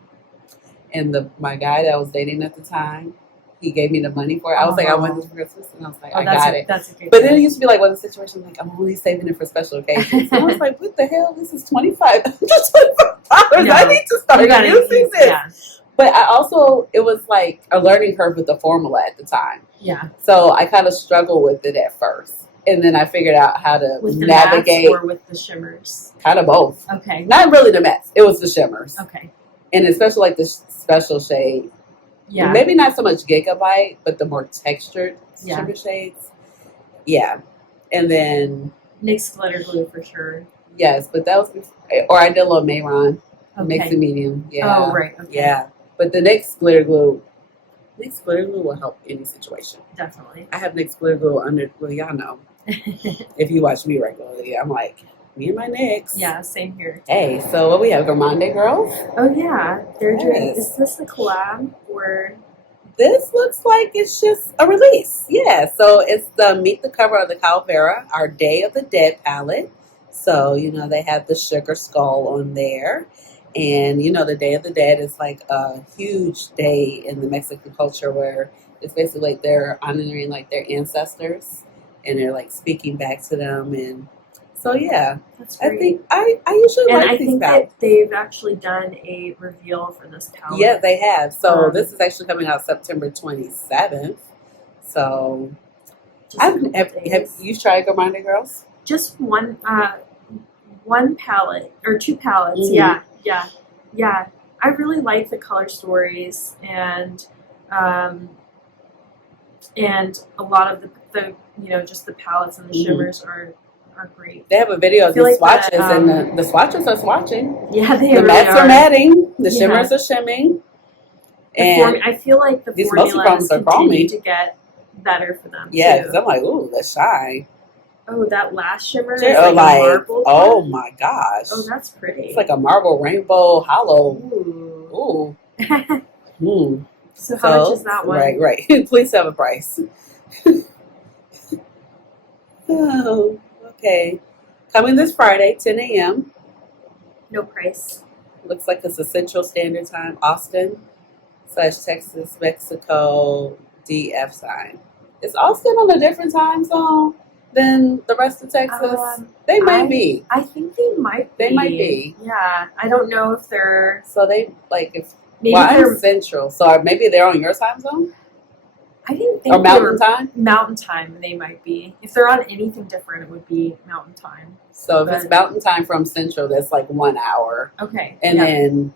and my guy that I was dating at the time, he gave me the money for it. I was like, I want this for Christmas, and I was like, I got it. That's a good But then it used to be like one of the situations like I'm only saving it for special occasions. And I was like, what the hell? This is $25. $25. No. I need to start You gotta using use- this. Yeah. But I also, it was like a learning curve with the formula at the time. Yeah. So I kind of struggled with it at first. And then I figured out how to With the navigate mattes or with the shimmers? kind of both. Okay. Not really the mattes. It was the shimmers. Okay. And especially like the special shade. Yeah. Maybe not so much gigabyte, but the more textured Yeah. shimmer shades. Yeah. And then, NYX glitter glue for sure. yes, but that was before, or I did a little Mayron. Mix Okay. and medium. Yeah. Oh, right. Okay. Yeah. But the NYX glitter glue will help any situation. Definitely. I have NYX glitter glue under, well, y'all know. If you watch me regularly, I'm like, me and my NYX. Yeah, same here. Hey, so what we have, Gourmande Girls? Oh, yeah. They're doing, Yes. is this a collab or? This looks like it's just a release. Yeah, so it's the Meet the Cover of the Calvera, our Day of the Dead palette. So, you know, they have the sugar skull on there. And, you know, the Day of the Dead is like a huge day in the Mexican culture where it's basically like they're honoring like their ancestors and they're like speaking back to them. And so, yeah, That's I great. think I usually And like I these think palettes. that they've actually done a reveal for this palette. Yeah, they have. So Um, this is actually coming out September 27th. So Just a couple have days. you tried Gourmande Girls? Just one palette or two palettes. Mhm. Yeah. I really like the color stories and a lot of the you know, just the palettes and the Mhm. shimmers are great. They have a video I of feel the like swatches, that, and the swatches are swatching. Yeah, they The really mattes are matting. The Yeah. shimmers are shimming. The And I feel like the these mostly formulas chromes are chromey. continue to get better for them yeah, too. 'cause I'm like, ooh, let's shine. Oh, that last shimmer is Oh, like a marble. oh my gosh. Oh, that's pretty. It's like a marble rainbow hollow. Ooh. Ooh. So how much is that one? Right. Please have a price. Oh, okay. Coming this Friday, 10 a.m. No price. Looks like it's a Central Standard Time, Austin/Texas, Mexico, DF sign. Is Austin on a different time zone than the rest of Texas? They might be. I think they might be. They might be. Yeah. I don't know if they're So they like if maybe well, they're I'm Central, so maybe they're on your time zone. I think think Or Mountain Time? Mountain Time, they might be. If they're on anything different, it would be Mountain Time. So if it's Mountain Time from Central, that's like 1 hour. Okay. And then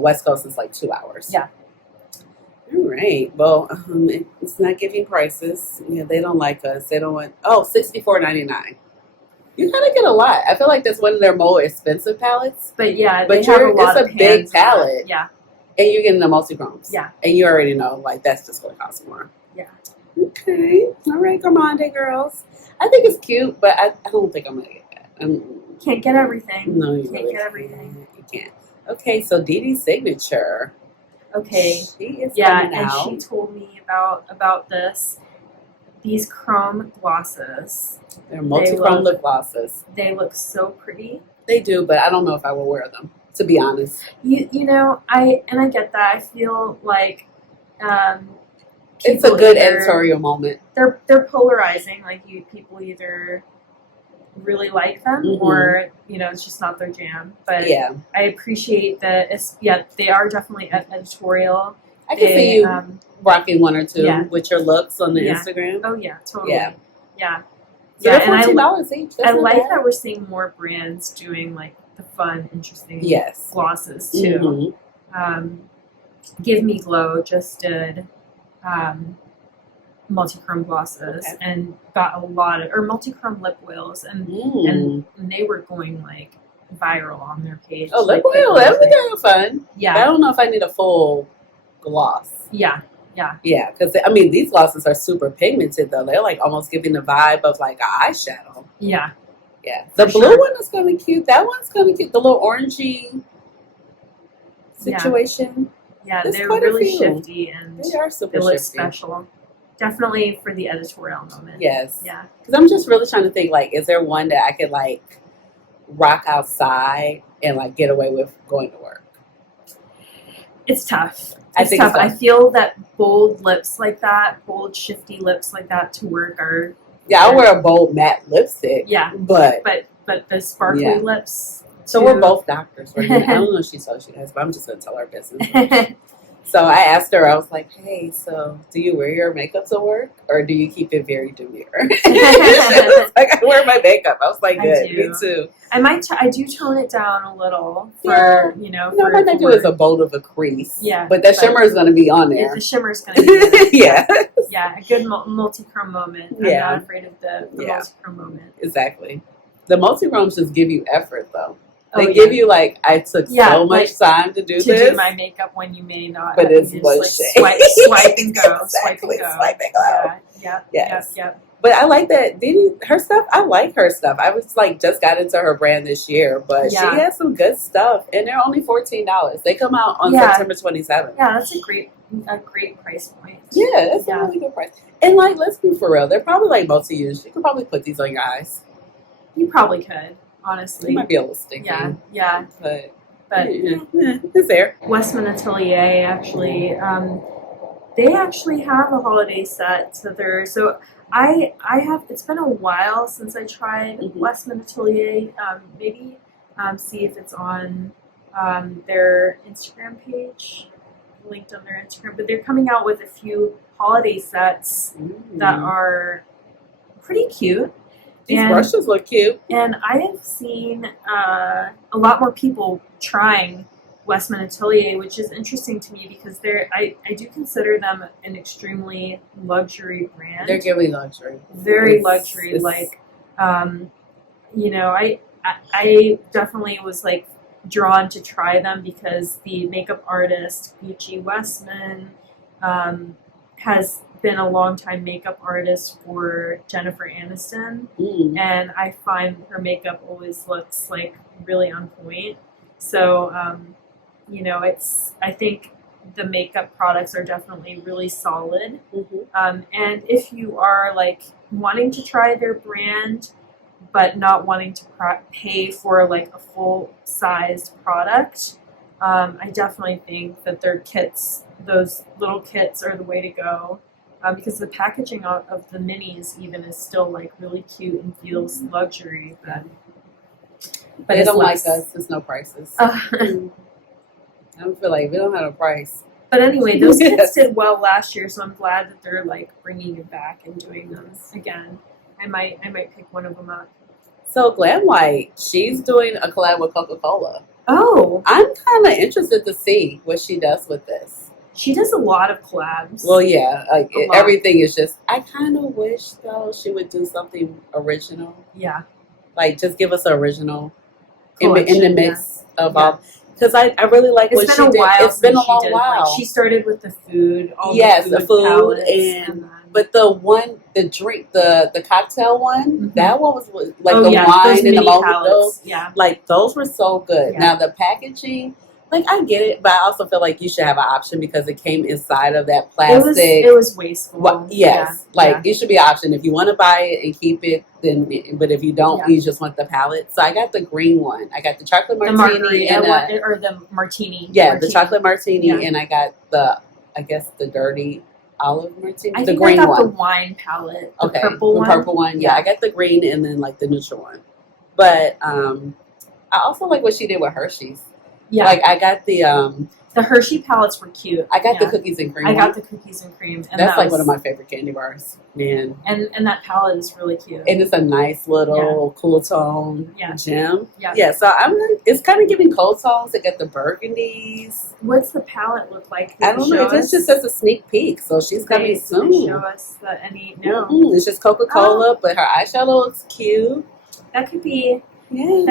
West Coast is like 2 hours. Yeah. All right. Well, it's not giving prices. Yeah, they don't like us. They don't want. Oh, $64.99. You kind of get a lot. I feel like that's one of their more expensive palettes. But yeah, But they have a lot it's of a big pans palette. Yeah. And you're getting the multi-chromes. Yeah. And you already know, like, that's just going to cost more. Yeah. Okay. All right, Grande girls. I think it's cute, but I don't think I'm going to get that. Can't get everything. No, you Can't really get everything. can't. You can't. Okay, so Dee Dee's signature. Okay. She is Yeah, coming and out. she told me about this. These chrome glosses. They're multi-chrome lip glosses. They look so pretty. They do, but I don't know if I will wear them, to be honest. You know, I get that. I feel like It's a good editorial moment. They're polarizing. Like people either really like them or it's just not their jam. But yeah, I appreciate that. They are definitely editorial. I can see you rocking one or two with your looks on the Instagram. Oh yeah, totally. Yeah. So they're $14 each. I like that we're seeing more brands doing like the fun, interesting glosses too. Give Me Glow just did multi-chrome glosses and got a lot of multi-chrome lip oils and they were going like viral on their page. Oh, lip oil, that would be kind of fun. Yeah, but I don't know if I need a full gloss. Yeah, because I mean these glosses are super pigmented though. They're like almost giving the vibe of like an eyeshadow. Yeah. The blue one is kind of cute. That one's kind of cute. The little orangey situation. Yeah, they're really shifty and they are super they look shifty. special. Definitely for the editorial moment. Yes. Yeah. Because I'm just really trying to think like, is there one that I could like rock outside and like get away with going to work? It's tough. I think tough. It's tough. I feel that bold lips like that, bold shifty lips like that to work are. Yeah, I'll wear a bold matte lipstick. Yeah. But the sparkly lips. So we're both doctors. I don't know if she told you guys, but I'm just going to tell her business. So I asked her, I was like, hey, so do you wear your makeup to work or do you keep it very demure? Like, I wear my makeup. I was like, good, me too. I do tone it down a little for, what I do is a bold of a crease. Yeah. But that shimmer is going to be on there. The shimmer is going to be there. Yeah, a good multi-chrome moment. I'm not afraid of the multi-chrome moment. Exactly. The multi-chromes just give you effort, though. They give you like, I took so much time to do this. To do my makeup when you may not. But it's one shade. Swipe and go. Exactly. Swipe and go. Yes. But I like that. Her stuff, I like her stuff. I was like, just got into her brand this year, but she has some good stuff. And they're only $14. They come out on September 27th. Yeah, that's a great price point. Yeah, that's a really good price. And like, let's be for real. They're probably like multi-use. You could probably put these on your eyes. You probably could. Honestly, it might be a little sticky. Yeah, but it's there. Westman Atelier actually, they actually have a holiday set. So I have. It's been a while since I tried Westman Atelier. Maybe see if it's on their Instagram page, linked on their Instagram. But they're coming out with a few holiday sets that are pretty cute. These brushes look cute. And I have seen a lot more people trying Westman Atelier, which is interesting to me because I do consider them an extremely luxury brand. They're giving luxury. Very luxury. Like, I definitely was like drawn to try them because the makeup artist, Beaute Westman, has been a longtime makeup artist for Jennifer Aniston, and I find her makeup always looks like really on point. So, I think the makeup products are definitely really solid. And if you are like wanting to try their brand, but not wanting to pay for like a full-sized product, I definitely think that their kits, those little kits, are the way to go. Because the packaging of the minis even is still like really cute and feels luxury, but they don't like us. There's no prices. I don't feel like we don't have a price. But anyway, those kits did well last year, so I'm glad that they're like bringing it back and doing them again. I might pick one of them up. So Glam White, she's doing a collab with Coca-Cola. Oh, I'm kind of interested to see what she does with this. she does a lot of collabs. Well, yeah, like A lot. everything is just. I kind of wish though she would do something original. Yeah, Like just give us an original in collection, the mix of Yeah. all. Because I really like what it's she been a did. while. It's been a since she long did, while. Like, she started with the food, all Yes, the the food, food palettes, and- then, But the drink, the cocktail one, Mhm. that one was like oh the yeah, wine those and the mini mojito. palettes. Yeah, Like those were so good. Yeah. Now the packaging, like I get it, but I also feel like you should have an option because it came inside of that plastic. it was wasteful. Yes, Yeah. like it should be an option. If you want to buy it and keep it, then. But if you don't, Yeah. you just want the palette. So I got the green one. I got the chocolate The martini margarita and one, or the martini. yeah, the Martini. chocolate martini, Yeah. and I got I guess the dirty olive martini. I The think green I got the one. wine palette. The Okay, purple the one. purple one. Yeah, I got the green and then like the neutral one. But I also like what she did with Hershey's. Yeah, Like I got the Hershey palettes were cute. I got the Yeah. cookies and cream. I got one. the cookies and cream, and That's that like was, one of my favorite candy bars, man. and that palette is really cute. And it's a nice little cool tone Yeah. gem. Yeah. Yeah. So it's kind of giving cold tones. It got the burgundies. What's the palette look like? I don't know. It's just as a sneak peek. So she's coming Did soon. they show us that any? No, It's just Coca-Cola, but her eyeshadow looks cute. that could be Yeah.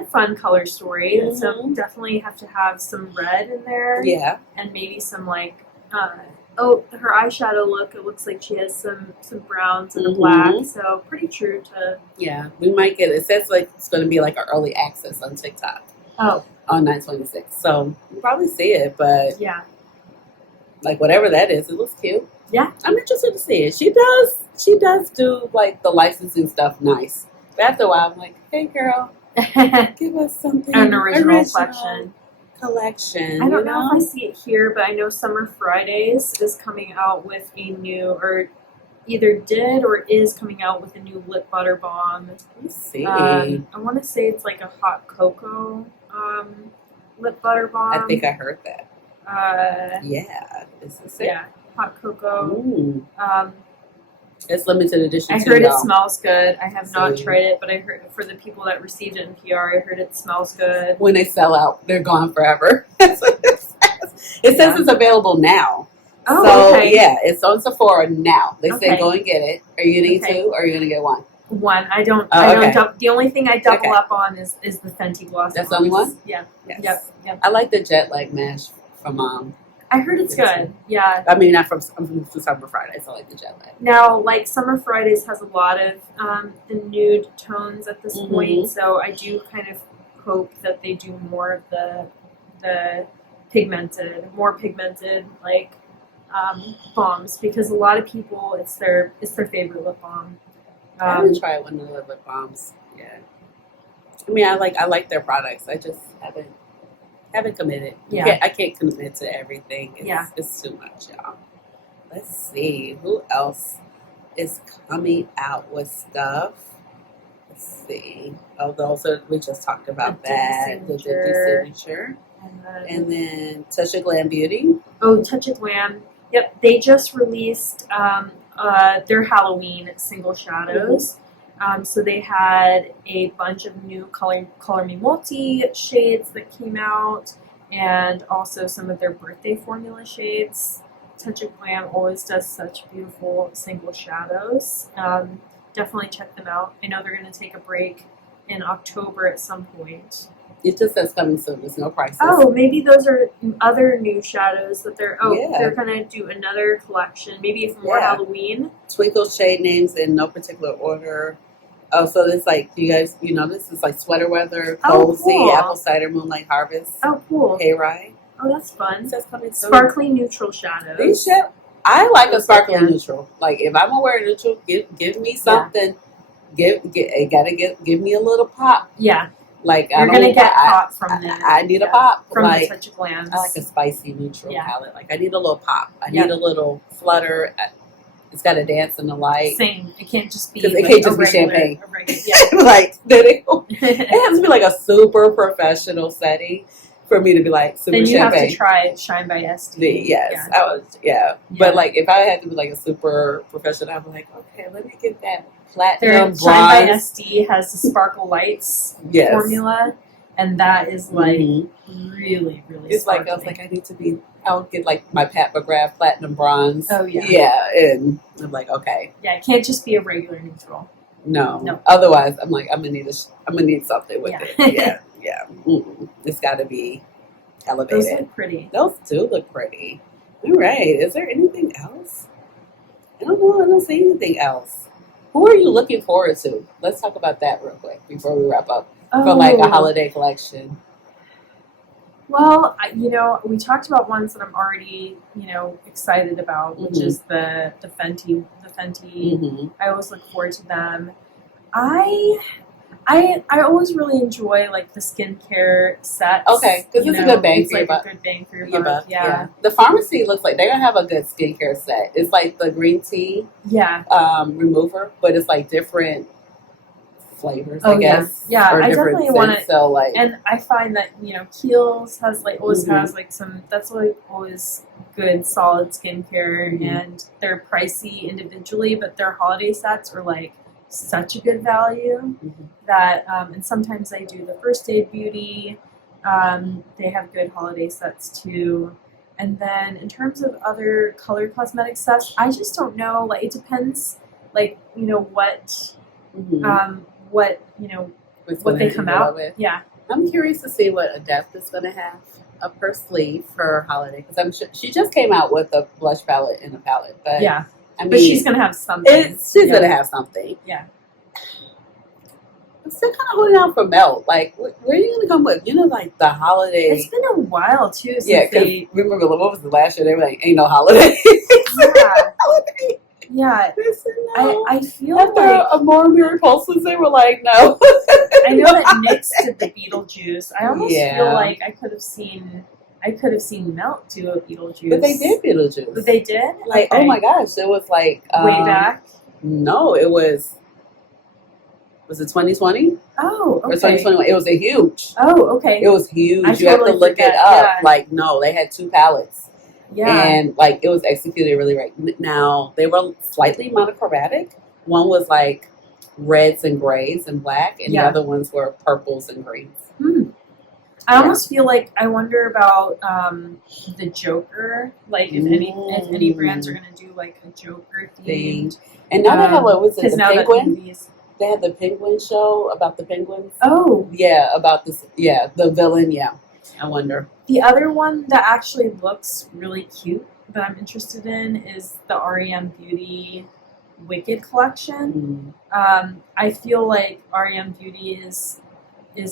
a fun color story. So Mhm. definitely have to have some red in there, Yeah. and maybe some like. Her eyeshadow look. It looks like she has some browns and a Mhm. black. So pretty true to. Yeah. We might get it. Says like it's going to be like our early access on TikTok Oh on 9/26. So we'll probably see it, but yeah. like whatever that is, it looks cute. Yeah. I'm interested to see it. She does do like the licensing stuff nice. But after a while, I'm like, hey girl, give us something An original collection. I don't know if I see it here, but I know Summer Fridays is coming out with a new, or either did or is coming out with a new lip butter balm. Let's see. I want to say it's like a hot cocoa lip butter balm. I think I heard that. Yeah. This is it. Yeah, hot cocoa. Mm. It's limited edition. I too, heard it y'all. smells good. I have not See. tried it, but I heard for the people that received it in PR, I heard it smells good. When they sell out, they're gone forever. That's what it says. It says it's available now. Oh, So okay. yeah, it's on Sephora now. They say Okay. go and get it. Are you gonna need Okay. two or are you gonna get one? One. I don't. Oh, I don't. okay. The only thing I double Okay. up on is the Fenty gloss. That's the only bombs. one? Yeah. Yes. Yep. I like the jet lag mash from I heard it's good. Yeah. I mean not from Summer Fridays, I like the jet lag. Now, like Summer Fridays has a lot of the nude tones at this Mhm. point, so I do kind of hope that they do more of the more pigmented like balms, because a lot of people it's their favorite lip balm. I haven't tried one of the lip balms. Yeah. I mean I like their products. I just haven't committed. Yeah. I can't commit to everything. It's too much, y'all. Let's see. Who else is coming out with stuff? Let's see. Oh, those are, we just talked about The that. The Signature. signature. And And then Touch of Glam Beauty. Touch of Glam. Yep, they just released their Halloween single shadows. So they had a bunch of new Color Me Multi shades that came out, and also some of their birthday formula shades. Touch of Glam always does such beautiful single shadows. Definitely check them out. I know they're going to take a break in October at some point. It just says coming soon. There's no prices. Oh, maybe those are other new shadows that they're Yeah. they're gonna do another collection, maybe for more Yeah. Halloween. Twinkle shade names in no particular order. Oh, so it's like you guys, this is like sweater weather, Oh, cozy, cool. apple cider, moonlight harvest, Oh, cool. hayride. Oh, that's It fun. says coming soon. Sparkly neutral shadows. These shit, I like a sparkling Yeah. neutral. Like if I'm gonna wear a neutral, give me something. Give me a little pop. Yeah, Like you're I don't gonna get I, pop from that. I need a Yeah. pop. From Like the Touch of Glams. I like a spicy neutral Yeah. palette. Like I need a little pop. I Yeah. need a little flutter. It's got to dance in the light. Same. It can't just be. 'Cause it like can't just a be regular- champagne. a regular- Like it has to be like a super professional setting for me to be like super Then you champagne. have to try Shine by SD. Yes, Yeah. yeah. But like, if I had to be like a super professional, I'd be like, okay, let me get that platinum Their bronze. Shine by SD has the Sparkle Lights Yes. formula, and that is like Mm-hmm. really, really. It's sparkly. like I was like, I need to be. I'll get like my Pat McGrath platinum bronze. Oh yeah. Yeah, and I'm like, okay. Yeah, it can't just be a regular neutral. No. Otherwise, I'm like, I'm gonna need something with Yeah. it. Yeah. Mm-mm. It's got to be elevated. Those look pretty. Those do look pretty. All right. Is there anything else? I don't know. I don't see anything else. Who are you looking forward to? Let's talk about that real quick before we wrap up. For like a holiday collection. Well, we talked about ones that I'm already, excited about, which is the Fenty. Mm-hmm. I always look forward to them. I always really enjoy like the skincare sets. Okay, because it's a good bang for your buck. It's like a good bang for your buck. Yeah. The pharmacy looks like they're gonna have a good skincare set. It's like the green tea remover, but it's like different flavors, I guess. Yeah, or I different definitely want scents. So like, and I find that Kiehl's has like always has like some. That's like always good solid skincare, and they're pricey individually, but their holiday sets are like such a good value that and sometimes they do the first aid beauty. They have good holiday sets too. And then in terms of other color cosmetic sets, I just don't know. Like it depends, like what what they come out with. Yeah, I'm curious to see what Adept is going to have up her sleeve for her holiday, because I'm sure she just came out with a blush palette and a palette, but yeah. I mean, but she's gonna have something. She's gonna have something. Yeah. I'm still kind of holding out for Melt. Like, where are you gonna come with? Like the holiday. It's been a while too. Since remember what was the last year? They were like, "Ain't no holiday." Holiday. Yeah. No. I feel after like a more Mary Pulses, they were like, "No." I know that NYX did the Beetlejuice. I almost feel like I could have seen Melt do a Beetlejuice. But they did Beetlejuice. But they did? Like, oh my gosh, it was like way back? No, it was it 2020? Oh, okay. Or 2021. It was a huge. Oh, okay. It was huge. I You have to look it up. Yeah. Like, no, they had 2 palettes. Yeah. And like it was executed really right. Now they were slightly monochromatic. One was like reds and grays and black, and the other ones were purples and greens. I almost feel like I wonder about the Joker. Like if any brands are gonna do like a Joker theme. And now they have the penguin. They had the penguin show about the penguins. Oh, yeah, about this. Yeah, the villain. Yeah, I wonder. The other one that actually looks really cute that I'm interested in is the REM Beauty Wicked collection. I feel like REM Beauty is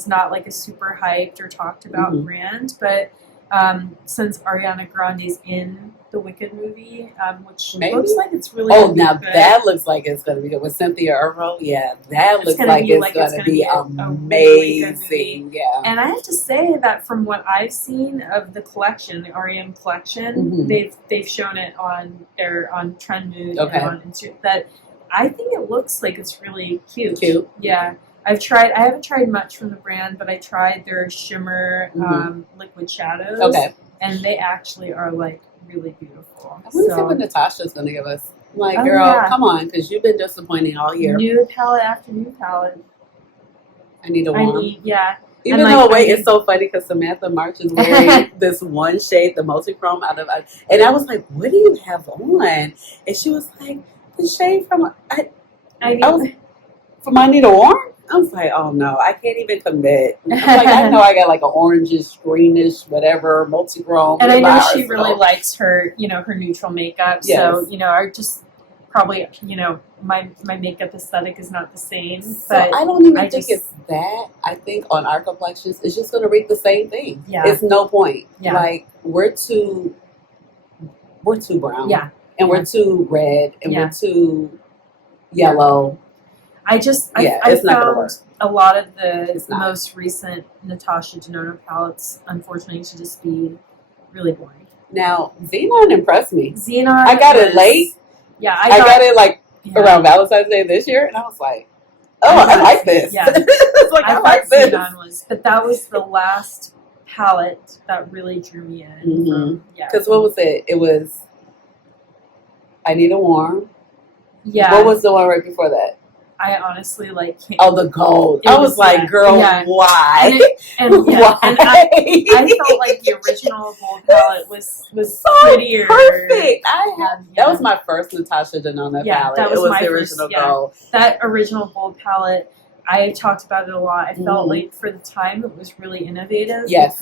not like a super hyped or talked about brand, but since Ariana Grande's in the Wicked movie, which looks like it's really good. That looks like it's going to be good with Cynthia Erivo. Yeah, that looks like it's going to be amazing. Really yeah, and I have to say that from what I've seen of the collection, the REM collection, they've shown it on Trend Mood and on Instagram. That I think it looks like it's really cute. Yeah. I haven't tried much from the brand, but I tried their shimmer liquid shadows. Okay. And they actually are like really beautiful. I want to see what Natasha's going to give us. I'm like, girl, come on, because you've been disappointing all year. Nude palette after nude palette. I need a warm. Even and though, it's so funny because Samantha March is wearing this one shade, the multi-chrome and I was like, what do you have on? And she was like, the shade from, from I Need a Warm? I was like, oh no, I can't even commit. I'm like, I know I got like an orangish, greenish, whatever, multi-chrome. And I know she really likes her, her neutral makeup. Yes. So, I just probably, my makeup aesthetic is not the same. But so I don't even think it's that. I think on our complexions, it's just going to read the same thing. Yeah. It's no point. Yeah. Like, we're too brown. Yeah. And we're too red. And we're too yellow. I found a lot of the most recent Natasha Denona palettes, unfortunately, to just be really boring. Now, Xenon impressed me. Xenon, I got it late. Yeah, I got it around Valentine's Day this year, and I was like, "Oh, I like this." Yeah, it's like I like this. Xenon but that was the last palette that really drew me in. Mhm. Yeah. Because what was it? It was I Need a Warm. Yeah. What was the one right before that? I honestly like can't. Oh, the gold. It I was was, like, yeah, girl, yeah. why? And Why? I felt like the original gold palette was so prettier. perfect. I had Yeah. that was my first Natasha Denona Yeah, palette. that was it was my the first, original yeah. gold. That original gold palette, I talked about it a lot. I felt Mhm. like for the time it was really innovative. Yes.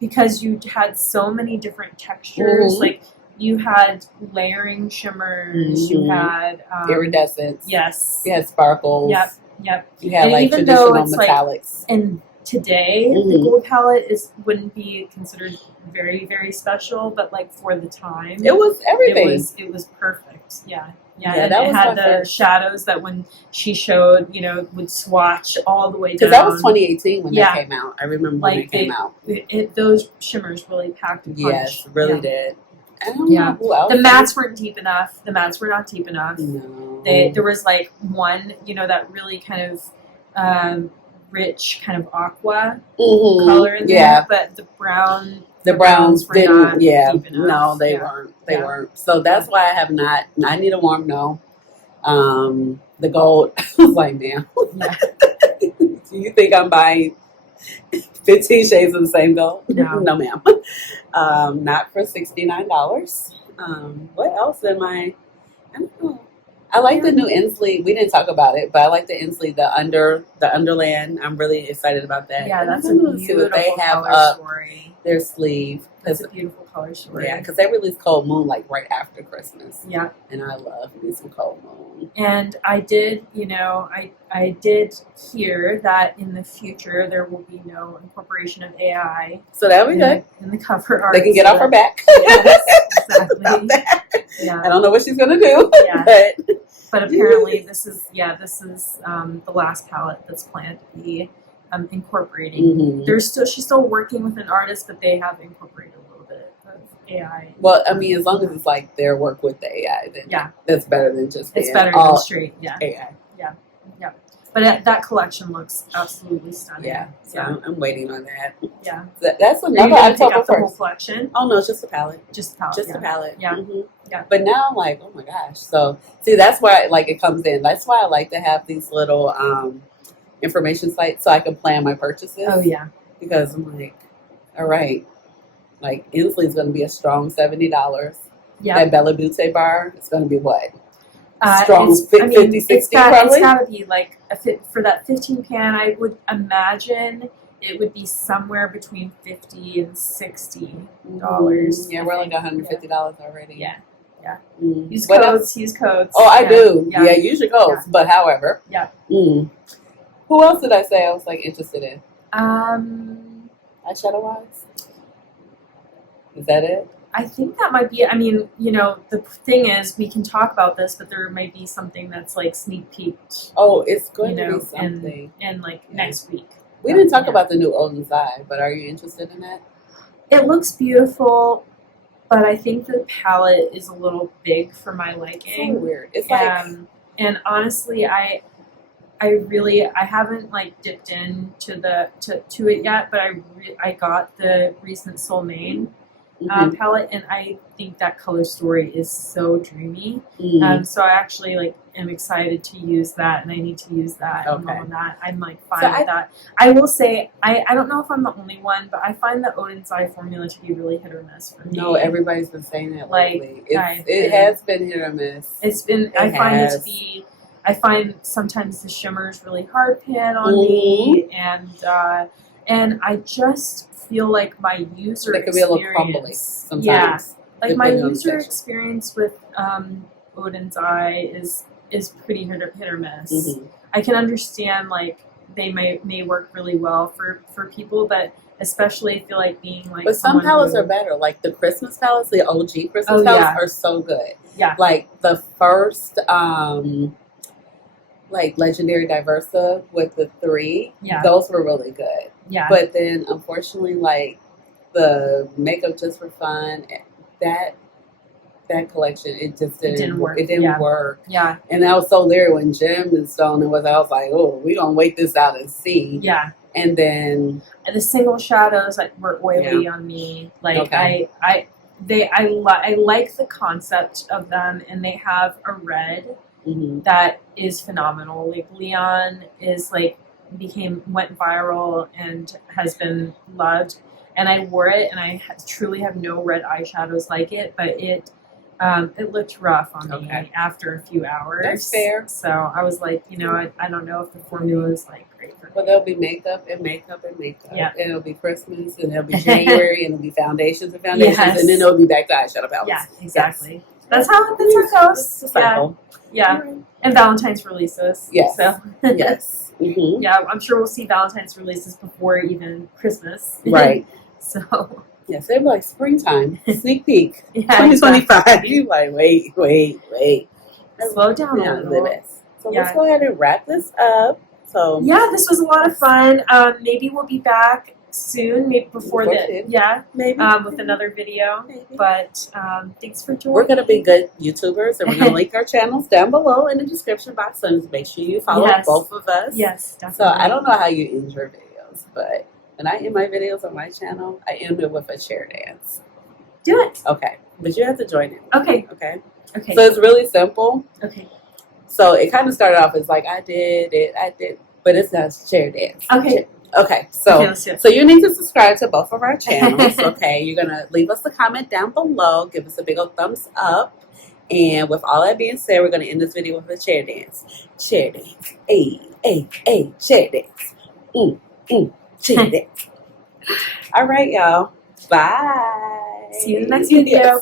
Because you had so many different textures. Mhm. Like you had layering shimmers. You Mhm. had Iridescence. yes. You had sparkles. Yep. You had And like even though traditional it's like- metallics. And today the Mhm. gold palette wouldn't be considered very, very special, but like for the time It was everything. it was perfect. Yeah. Yeah, And that it was had my the first. shadows that when she showed, would swatch all the way down. Because that was 2018 when Yeah. that came out. I remember when Like it came out. Those shimmers really packed a punch. Yes, really Yeah. did. I don't Yeah. know who else. The mattes weren't deep enough. The mattes were not deep enough. No. There was like one, that really kind of rich kind of aqua Mhm. color in Yeah. there, but the The browns were didn't. not Yeah. deep enough. No, they Yeah. weren't. They Yeah. weren't. So that's why I have not. I Need a Warm. No. The gold. I was like, man. Yeah. Do you think I'm buying 15 shades of the same gold? No. No, ma'am. Not for $69. What else am I don't know. I like the new Ensley. We didn't talk about it, but I like the Ensley, the Underland. I'm really excited about that. Yeah, And that's I'm a gonna see what beautiful they have color up story. their sleeve. That's a beautiful color story. Yeah, because they released Cold Moon like right after Christmas. Yeah. And I love me some Cold Moon. And I did, I did hear that in the future there will be no incorporation of AI So that'll be good. in the cover art. They can get off her back. Yes, exactly. About that. Yeah. I don't know what she's gonna do, Yeah. but But apparently this is the last palette that's planned to be incorporating. Mhm. She's still working with an artist, but they have incorporated a little bit of AI. Well, I mean, as long as it's like their work with the AI, then Yeah. that's better than just It's being better all than straight. Yeah. AI. But that collection looks absolutely stunning. Yeah, so Yeah. I'm waiting on that. Yeah. That's Are you another gonna pick October up the whole 1st. collection? Oh no, it's just a palette. Just the palette. Just yeah. a palette. Yeah. Mhm. Yeah. But now I'm like, oh my gosh. So see, that's why like it comes in. That's why I like to have these little information sites so I can plan my purchases. Oh yeah. Because I'm like, all right, like Ensley's going to be a strong $70. Yeah. That Bella Beaute Bar is going to be what? It's, Strong 50, 60 probably? It's got to be like for that 15 pan. I would imagine it would be somewhere between $50 and $60. Yeah, we're like $150 already. Yeah. Yeah. Use codes. Use codes. Oh, I Yeah. do. Yeah. Yeah, use your codes. Yeah. But however. Yeah. Who else did I say I was like interested in? Eyeshadow wise? Is that it? I think that might be. I mean, the thing is, we can talk about this, but there might be something that's like sneak peeked. Oh, it's going to be in something. next week. We didn't talk Yeah. about the new Oden's Eye, but are you interested in that? It looks beautiful, but I think the palette is a little big for my liking. So weird. It's like And honestly, I haven't like dipped into to it yet, but I got the recent Soul Main palette, and I think that color story is so dreamy. So I actually like am excited to use that, and I need to use that. Okay. And all of that. I'm like fine So with that. I will say I don't know if I'm the only one, but I find the Oden's Eye formula to be really hit or miss for me. No, everybody's been saying that Like, lately. It has been hit or miss. It's been. I find sometimes the shimmers really hard pan on me, and I just feel like my user It could be a little crumbly sometimes. Yeah, like my depending on the user texture. experience with Oden's Eye is pretty hit or miss. Mhm. I can understand like they may work really well for people, but especially I feel like being like. But some someone palettes who- are better. Like the Christmas palettes, the OG Christmas Oh, palettes yeah. are so good. Yeah. Like the first like Legendary Diversa with the 3, Yeah. those were really good. Yeah. But then unfortunately, like the Makeup Just for Fun, that collection, it just didn't work. It didn't Yeah. work. Yeah. And I was so leery when Jim and Stone and was. I was like, oh, we're gonna wait this out and see. Yeah. And then And the single shadows like were oily on me. Like Okay. I like the concept of them, and they have a red that is phenomenal. Like Leon is like went viral and has been loved, and I wore it, and I truly have no red eyeshadows like it, but it looked rough on me after a few hours. That's fair. So I was like, I don't know if the formula is like great for me. Well, there'll be makeup and makeup and makeup. Yeah. And it'll be Christmas, and it'll be January, and it'll be foundations and foundations, Yes. and then it'll be back to eyeshadow palettes. Yeah, exactly. Yes. That's how it goes. It's a cycle. Yeah. And Valentine's releases. Yes. So Yes. yeah, I'm sure we'll see Valentine's releases before even Christmas. Right. So Yes, they're like springtime. Sneak peek. yeah, 2025. You like, wait. Slow down a little. So let's go ahead and wrap this up. So yeah, this was a lot of fun. Maybe we'll be back soon, maybe before the maybe with another video. Maybe. But thanks for joining. We're gonna be good YouTubers, and we're gonna link our channels down below in the description box. So make sure you follow both of us. Yes, definitely. So I don't know how you end your videos, but when I end my videos on my channel, I end it with a chair dance. Do it. Okay, but you have to join in. Okay. Okay. Okay. So it's really simple. Okay. So it kind of started off as like I did, but it's not a chair dance. Okay. Okay, so you need to subscribe to both of our channels. Okay, you're gonna leave us a comment down below, give us a big old thumbs up, and with all that being said, we're gonna end this video with a chair dance. Chair dance, ay, chair dance, chair dance. All right, y'all. Bye. See you in the next video.